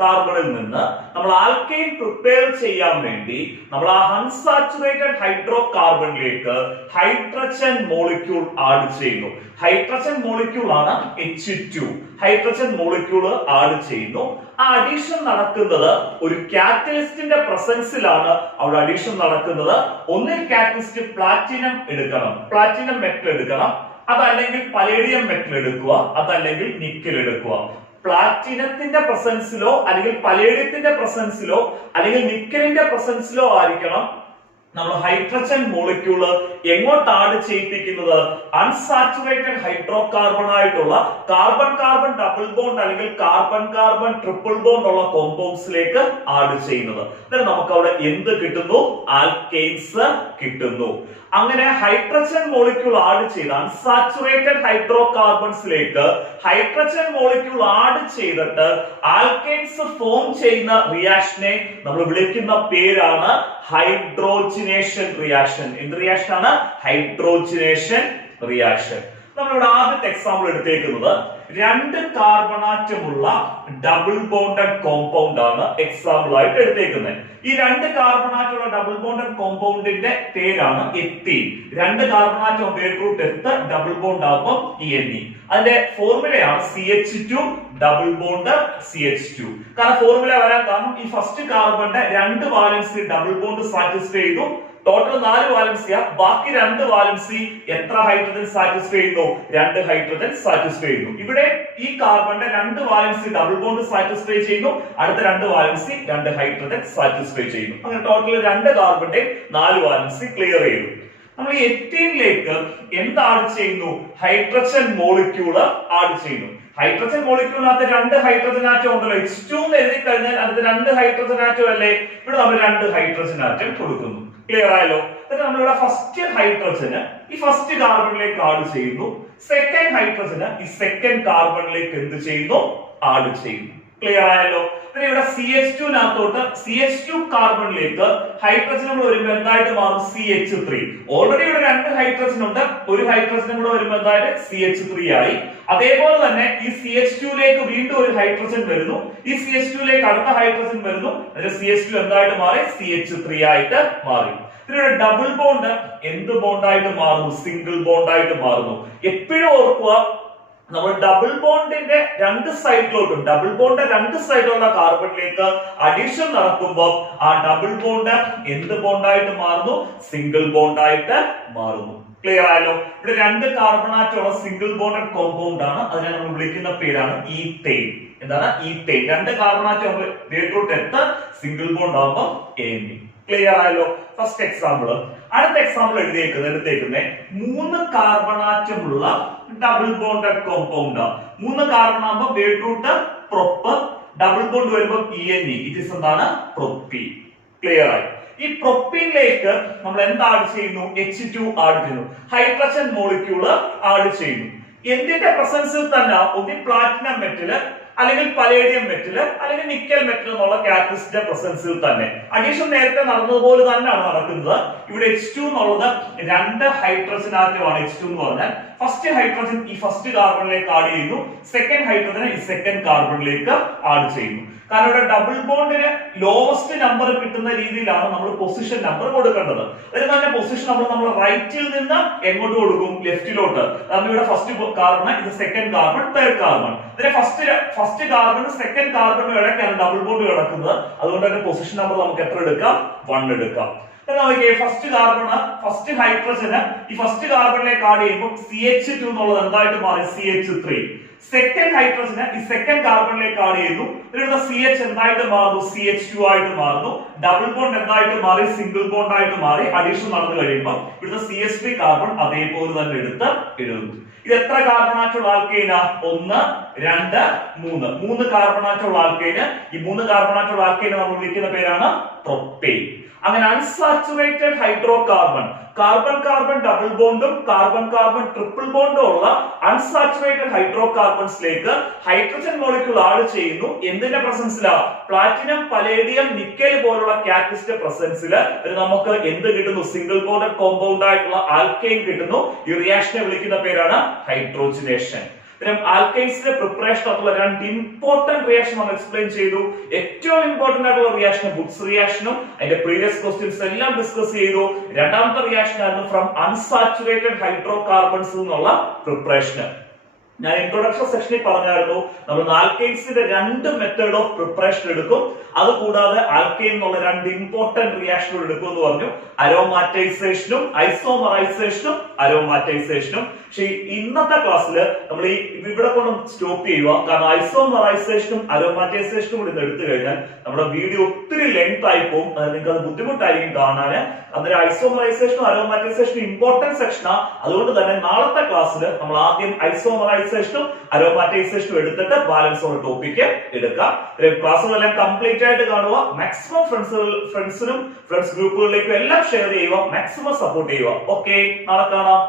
കാർബണിൽ നിന്ന് നമ്മൾ ആൽക്കൈൻ പ്രിപ്പയർ ചെയ്യാൻ വേണ്ടി നമ്മൾ ആ അൺസാച്ചുറേറ്റഡ് ഹൈഡ്രോകാർബണിലേക്ക് ഹൈഡ്രജൻ മോളിക്യൂൾ ആഡ് ചെയ്യുന്നു. ഹൈഡ്രജൻ മോളിക്യൂൾ ആണ് H2. ഹൈഡ്രജൻ മോളിക്യൂൾ ആഡ് ചെയ്യുന്നു. ആ അഡീഷൻ നടക്കുന്നത് ഒരു കാറ്റലിസ്റ്റിന്റെ പ്രസൻസിലാണ്. അവിടെ അഡീഷൻ നടക്കുന്നത് ഒന്നിൽ കാറ്റലിസ്റ്റ് പ്ലാറ്റിനം എടുക്കണം, പ്ലാറ്റിനം മെറ്റൽ എടുക്കണം, അതല്ലെങ്കിൽ പലേഡിയം മെറ്റൽ എടുക്കുക, അതല്ലെങ്കിൽ നിക്കൽ എടുക്കുക. പ്ലാറ്റിനത്തിന്റെ പ്രസൻസിലോ അല്ലെങ്കിൽ പലേഡിയത്തിന്റെ പ്രസൻസിലോ അല്ലെങ്കിൽ നിക്കലിന്റെ പ്രസൻസിലോ ആയിരിക്കണം നമ്മൾ ഹൈഡ്രജൻ മോളിക്യൂള് എങ്ങോട്ട് ആഡ് ചെയ്യിപ്പിക്കുന്നത്? അൺസാച്ചുറേറ്റഡ് ഹൈഡ്രോകാർബൺ ആയിട്ടുള്ള കാർബൺ കാർബൺ ഡബിൾ ബോണ്ട് അല്ലെങ്കിൽ കാർബൺ കാർബൺ ട്രിപ്പിൾ ബോണ്ട് ഉള്ള കോമ്പൗണ്ട്സിലേക്ക് ആഡ് ചെയ്യുന്നത്. എന്നിട്ട് നമുക്ക് അവിടെ എന്ത് കിട്ടുന്നു? ആൽക്കൈൻസ് കിട്ടുന്നു. അങ്ങനെ ഹൈഡ്രജൻ മോളിക്യൂൾ ആഡ് ചെയ്ത് അൺസാച്ചുറേറ്റഡ് ഹൈഡ്രോകാർബൺസിലേക്ക് ഹൈഡ്രജൻ മോളിക്യൂൾ ആഡ് ചെയ്തിട്ട് ആൽക്കൈൻസ് ഫോം ചെയ്യുന്ന റിയാക്ഷനെ നമ്മൾ വിളിക്കുന്ന പേരാണ് ഹൈഡ്രോജിനേഷൻ റിയാക്ഷൻ. എന്ത് റിയാക്ഷൻ ആണ്? Hydrogenation reaction. നമ്മളിവിടെ ആദ്യത്തെ എക്സാമ്പിൾ എടുത്തേക്കുന്നത് രണ്ട് കാർബണാറ്റമുള്ള ഡബിൾ ബോണ്ടഡ് കോമ്പൗണ്ട് ആണ് എക്സാമ്പിൾ ആയിട്ട് എടുത്തേക്കുന്നത്. ഈ രണ്ട് കാർബണാറ്റമുള്ള ഡബിൾ ബോണ്ടഡ് കോമ്പൗണ്ടിന്റെ പേരാണ് എത്തീൻ. രണ്ട് carbon atom where root eth double bond ആകുമ്പോൾ ENE. അതിന്റെ ഫോർമുലയാണ് CH2 ഡബിൾ ബോണ്ട് CH2. കാരണം ഫോർമുല വരാൻ കാരണം ഈ ഫസ്റ്റ് കാർബണിന്റെ രണ്ട് വാലൻസി ഡബിൾ ബോണ്ട് സാറ്റിസ്ഫൈ ചെയ്തു. ടോട്ടൽ 4 വാലൻസിയാ, ബാക്കി 2 വാലൻസി എത്ര ഹൈഡ്രജൻ സാറ്റിസ്ഫൈ ചെയ്യുന്നു? 2 ഹൈഡ്രജൻ സാറ്റിസ്ഫൈ ചെയ്യുന്നു. ഇവിടെ ഈ കാർബണിന്റെ 2 വാലൻസി ഡബിൾ ബോണ്ട് സാറ്റിസ്ഫൈ ചെയ്യുന്നു, അടുത്ത 2 വാലൻസി 2 ഹൈഡ്രജൻ സാറ്റിസ്ഫൈ ചെയ്യുന്നു. അങ്ങനെ ടോട്ടൽ 2 കാർബണിന്റെ 4 വാലൻസി ക്ലിയർ ചെയ്തു. നമ്മൾ ഈ എത്തീനിലേക്ക് എന്ത് ആഡ് ചെയ്യുന്നു? ഹൈഡ്രജൻ മോളിക്യൂള് ആഡ് ചെയ്യുന്നു. ഹൈഡ്രജൻ മോളിക്യൂളിനകത്ത് 2 ഹൈഡ്രജൻ ആറ്റം ഉണ്ടല്ലോ. H2 എന്ന് എഴുതി കഴിഞ്ഞാൽ അത് 2 ഹൈഡ്രജൻ ആറ്റം അല്ലേ? ഇവിടെ നമ്മൾ 2 ഹൈഡ്രജൻ ആറ്റം കൊടുക്കുന്നു. ക്ലിയർ ആയല്ലോ. എന്നിട്ട് നമ്മളിവിടെ ഫസ്റ്റ് ഹൈഡ്രജന് ഈ ഫസ്റ്റ് കാർബണിലേക്ക് ആഡ് ചെയ്യുന്നു, സെക്കൻഡ് ഹൈഡ്രജന് ഈ സെക്കൻഡ് കാർബണിലേക്ക് എന്ത് ചെയ്യുന്നു? ആഡ് ചെയ്യുന്നു. ക്ലിയർ ആയല്ലോ. ഇവിടെ CH2നകത്തോട്ട് CH2 കാർബണിലേക്ക് ഹൈഡ്രജൻ കൂടെ വരുമ്പോൾ എന്തായിട്ട് മാറും? CH3. ഓൾറെഡി ഇവിടെ 2 ഹൈഡ്രജൻ ഉണ്ട്, ഒരു ഹൈഡ്രജനും കൂടെ വരുമ്പോൾ എന്തായിട്ട് CH3 ആയി. അതേപോലെ തന്നെ ഈ CH2ലേക്ക് വീണ്ടും ഒരു ഹൈഡ്രജൻ വരുന്നു, ഈ CH2ലേക്ക് അടുത്ത ഹൈഡ്രജൻ വരുന്നു, CH2 എന്തായിട്ട് മാറി? CH3 ആയിട്ട് മാറി. ഇതിലൂടെ ഡബിൾ ബോണ്ട് എന്ത് ബോണ്ടായിട്ട് മാറുന്നു? സിംഗിൾ ബോണ്ടായിട്ട് മാറുന്നു. എപ്പോഴും ഓർക്കുക, നമ്മൾ ഡബിൾ ബോണ്ടിന്റെ രണ്ട് സൈഡിലോട്ടും ഡബിൾ ബോണ്ടിന്റെ രണ്ട് സൈഡിലുള്ള കാർബണിലേക്ക് അഡീഷൻ നടക്കുമ്പോൾ ആ ഡബിൾ ബോണ്ട് എന്ത് ബോണ്ടായിട്ട് മാറുന്നു? സിംഗിൾ ബോണ്ടായിട്ട് മാറുന്നു. ക്ലിയർ ആയല്ലോ. ഇവിടെ 2 കാർബണാറ്റുള്ള സിംഗിൾ ബോണ്ടഡ് കോമ്പൗണ്ട് ആണ്, അതിനെ നമ്മൾ വിളിക്കുന്ന പേരാണ് ഈത്തേൻ. എന്താണ്? ഈത്തേൻ. 2 കാർബണാറ്റം സിംഗിൾ ബോണ്ട് ആകുമ്പോൾ ANE. ക്ലിയർ ആയല്ലോ. First example. അടുത്ത എക്സാമ്പിൾ എടുത്തേക്കുന്നത് 3 കാർബണാറ്റമുള്ള ഡബിൾ ബോണ്ടഡ് കോമ്പൗണ്ട് ആണ്. 3 കാർബൺ ആകുമ്പോൾ word root prop, double bond വരുമ്പോൾ ENE. ഇറ്റ് ഈസ് എന്താണ്? പ്രൊപ്പീൻ. ക്ലിയർ ആയി. ഈ പ്രൊപ്പീനിലേക്ക് നമ്മൾ എന്ത് ആഡ് ചെയ്യുന്നു? H2 ആഡ് ചെയ്യുന്നു. ഹൈഡ്രജൻ മോളിക്യൂള് ആഡ് ചെയ്യുന്നു. എന്തിന്റെ പ്രസൻസിൽ തന്നെ? ഒന്നി പ്ലാറ്റിനം മെറ്റല് അല്ലെങ്കിൽ പലേഡിയം മെറ്റൽ അല്ലെങ്കിൽ നിക്കൽ മെറ്റൽ എന്നുള്ള കാറ്റലിസ്റ്റിന്റെ പ്രസൻസിൽ തന്നെ. അഡീഷൻ നേരത്തെ നടന്നതുപോലെ തന്നെയാണ് നടക്കുന്നത്. ഇവിടെ H2 എന്നുള്ളത് 2 ഹൈഡ്രജൻ ആറ്റമാണ്. H2 എന്ന് പറഞ്ഞാൽ ഫസ്റ്റ് ഹൈഡ്രജൻ ഈ ഫസ്റ്റ് കാർബണിലേക്ക് ആഡ് ചെയ്യുന്നു, സെക്കൻഡ് ഹൈഡ്രജൻ ഈ സെക്കൻഡ് കാർബണിലേക്ക് ആഡ് ചെയ്യുന്നു. കാരണം ഇവിടെ ഡബിൾ ബോണ്ടിന് ലോവസ്റ്റ് നമ്പർ കിട്ടുന്ന രീതിയിലാണ് നമ്മൾ പൊസിഷൻ നമ്പർ കൊടുക്കേണ്ടത്. അതിന് തന്നെ പൊസിഷൻ നമ്പർ നമ്മൾ റൈറ്റിൽ നിന്ന് എങ്ങോട്ട് കൊടുക്കും? ലെഫ്റ്റിലോട്ട്. കാരണം ഇവിടെ ഫസ്റ്റ് കാർബൺ, ഇത് സെക്കൻഡ് കാർബൺ, തേർഡ് കാർബൺ. ഇതിലെ ഫസ്റ്റ് കാർബൺ സെക്കൻഡ് കാർബണിന് ഇടയ്ക്കാണ് ഡബിൾ ബോണ്ട് കിടക്കുന്നത്. അതുകൊണ്ട് തന്നെ പൊസിഷൻ നമ്പർ നമുക്ക് എത്ര എടുക്കാം? 1 എടുക്കാം. ഫസ്റ്റ് കാർബണ്, ഫസ്റ്റ് ഹൈഡ്രജന് ഈ ഫസ്റ്റ് കാർബണിലേക്ക് ആഡ് ചെയ്യുമ്പോൾ CH2 എന്നുള്ളത് എന്തായിട്ട് മാറി? CH3. സെക്കൻഡ് ഹൈഡ്രജന് ഈ സെക്കൻഡ് കാർബണിലേക്ക് ആഡ് ചെയ്യുന്നു. ഇതിലുള്ള CH എന്തായിട്ട് മാറുന്നു? CH2 ആയിട്ട് മാറുന്നു. ഡബിൾ ബോണ്ട് എന്തായിട്ട് മാറി? സിംഗിൾ ബോണ്ട് ആയിട്ട് മാറി. അഡീഷൻ നടന്നു കഴിയുമ്പോൾ ഇവിടുത്തെ CH3 കാർബൺ അതേപോലെ തന്നെ എടുത്ത് എഴുതുന്നു. ഇത് എത്ര കാർബണാറ്റുള്ള ആൽക്കൈനാ? 1, 2, 3. 3 കാർബണാറ്റുള്ള ആൽക്കൈന്. ഈ 3 കാർബണാറ്റുള്ള ആൽക്കൈനെ നമ്മൾ വിളിക്കുന്ന പേരാണ് പ്രൊപ്പെയ്ൻ. അങ്ങനെ unsaturated hydrocarbon, carbon carbon double ബോണ്ടും കാർബൺ കാർബൺ ട്രിപ്പിൾ ബോണ്ടും ഉള്ള അൺസാച്ചുറേറ്റഡ് ഹൈഡ്രോ കാർബൺസിലേക്ക് ഹൈഡ്രജൻ മോളിക്യൂൾ ആഡ് ചെയ്യുന്നു. എന്തിന്റെ പ്രസൻസിലാ? പ്ലാറ്റിനം, പലേഡിയം, നിക്കൽ പോലുള്ള കാറ്റലിസ്റ്റ് പ്രസൻസിൽ നമുക്ക് എന്ത് കിട്ടുന്നു? സിംഗിൾ ബോണ്ടഡ് കോമ്പൗണ്ട് ആയിട്ടുള്ള ആൽക്കൈൻ കിട്ടുന്നു. ഈ റിയാക്ഷനെ വിളിക്കുന്ന പേരാണ് ഹൈഡ്രോജനേഷൻ. ആൽക്കൈൻസിന്റെ പ്രിപ്പറേഷൻ ആയിട്ടുള്ള 2 ഇമ്പോർട്ടന്റ് റിയാക്ഷൻ നമ്മൾ എക്സ്പ്ലെയിൻ ചെയ്തു. ഏറ്റവും ഇമ്പോർട്ടന്റ് ആയിട്ടുള്ള റിയാക്ഷൻ വുഡ്സ് റിയാക്ഷനും അതിന്റെ പ്രീവിയസ് ക്വസ്റ്റ്യൻസ് എല്ലാം ഡിസ്കസ് ചെയ്തു. രണ്ടാമത്തെ റിയാക്ഷൻ ആയിരുന്നു ഫ്രം അൺസാച്ചുറേറ്റഡ് ഹൈഡ്രോ കാർബൺസ് എന്നുള്ള പ്രിപ്പറേഷൻ. ഞാൻ ഇൻട്രൊഡക്ഷൻ സെക്ഷനിൽ പറഞ്ഞായിരുന്നു നമ്മൾ ആൽക്കൈൻസിന്റെ 2 മെത്തേഡ് ഓഫ് പ്രിപ്പറേഷൻ എടുക്കും. അതുകൂടാതെ ആൽക്കൈൻ എന്നുള്ള 2 ഇമ്പോർട്ടന്റ് റിയാക്ഷനുകൾ എടുക്കും എന്ന് പറഞ്ഞു. അരോമാറ്റൈസേഷനും ഐസോമറൈസേഷനും അരോമാറ്റൈസേഷനും. പക്ഷെ ഇന്നത്തെ ക്ലാസ്സിൽ നമ്മൾ ഇവിടെ കൊണ്ട് സ്റ്റോപ്പ് ചെയ്യുക. കാരണം ഐസോമറൈസേഷനും അരോമാറ്റൈസേഷനും കൂടി എടുത്തു കഴിഞ്ഞാൽ നമ്മുടെ വീഡിയോ ഒത്തിരി ലെങ്ത് ആയി പോകും. നിങ്ങൾക്ക് അത് ബുദ്ധിമുട്ടായിരിക്കും കാണാന്. അന്നേരം ഐസോമറൈസേഷനും അരോമാറ്റൈസേഷനും ഇമ്പോർട്ടന്റ് സെക്ഷനാ. അതുകൊണ്ട് തന്നെ നാളത്തെ ക്ലാസ്സിൽ നമ്മൾ ആദ്യം ഐസോമറൈസേഷനും അരോമാറ്റൈസേഷനും എടുത്തിട്ട് ബാലൻസ് ഉള്ള ടോപ്പിക്ക് എടുക്കാം. ക്ലാസ്സുകളെല്ലാം കംപ്ലീറ്റ് ആയിട്ട് കാണുക. മാക്സിമം ഫ്രണ്ട്സിനും ഫ്രണ്ട്സ് ഗ്രൂപ്പുകളിലേക്കും എല്ലാം ഷെയർ ചെയ്യുക. മാക്സിമം സപ്പോർട്ട് ചെയ്യുക. ഓക്കെ, നാളെ കാണാം.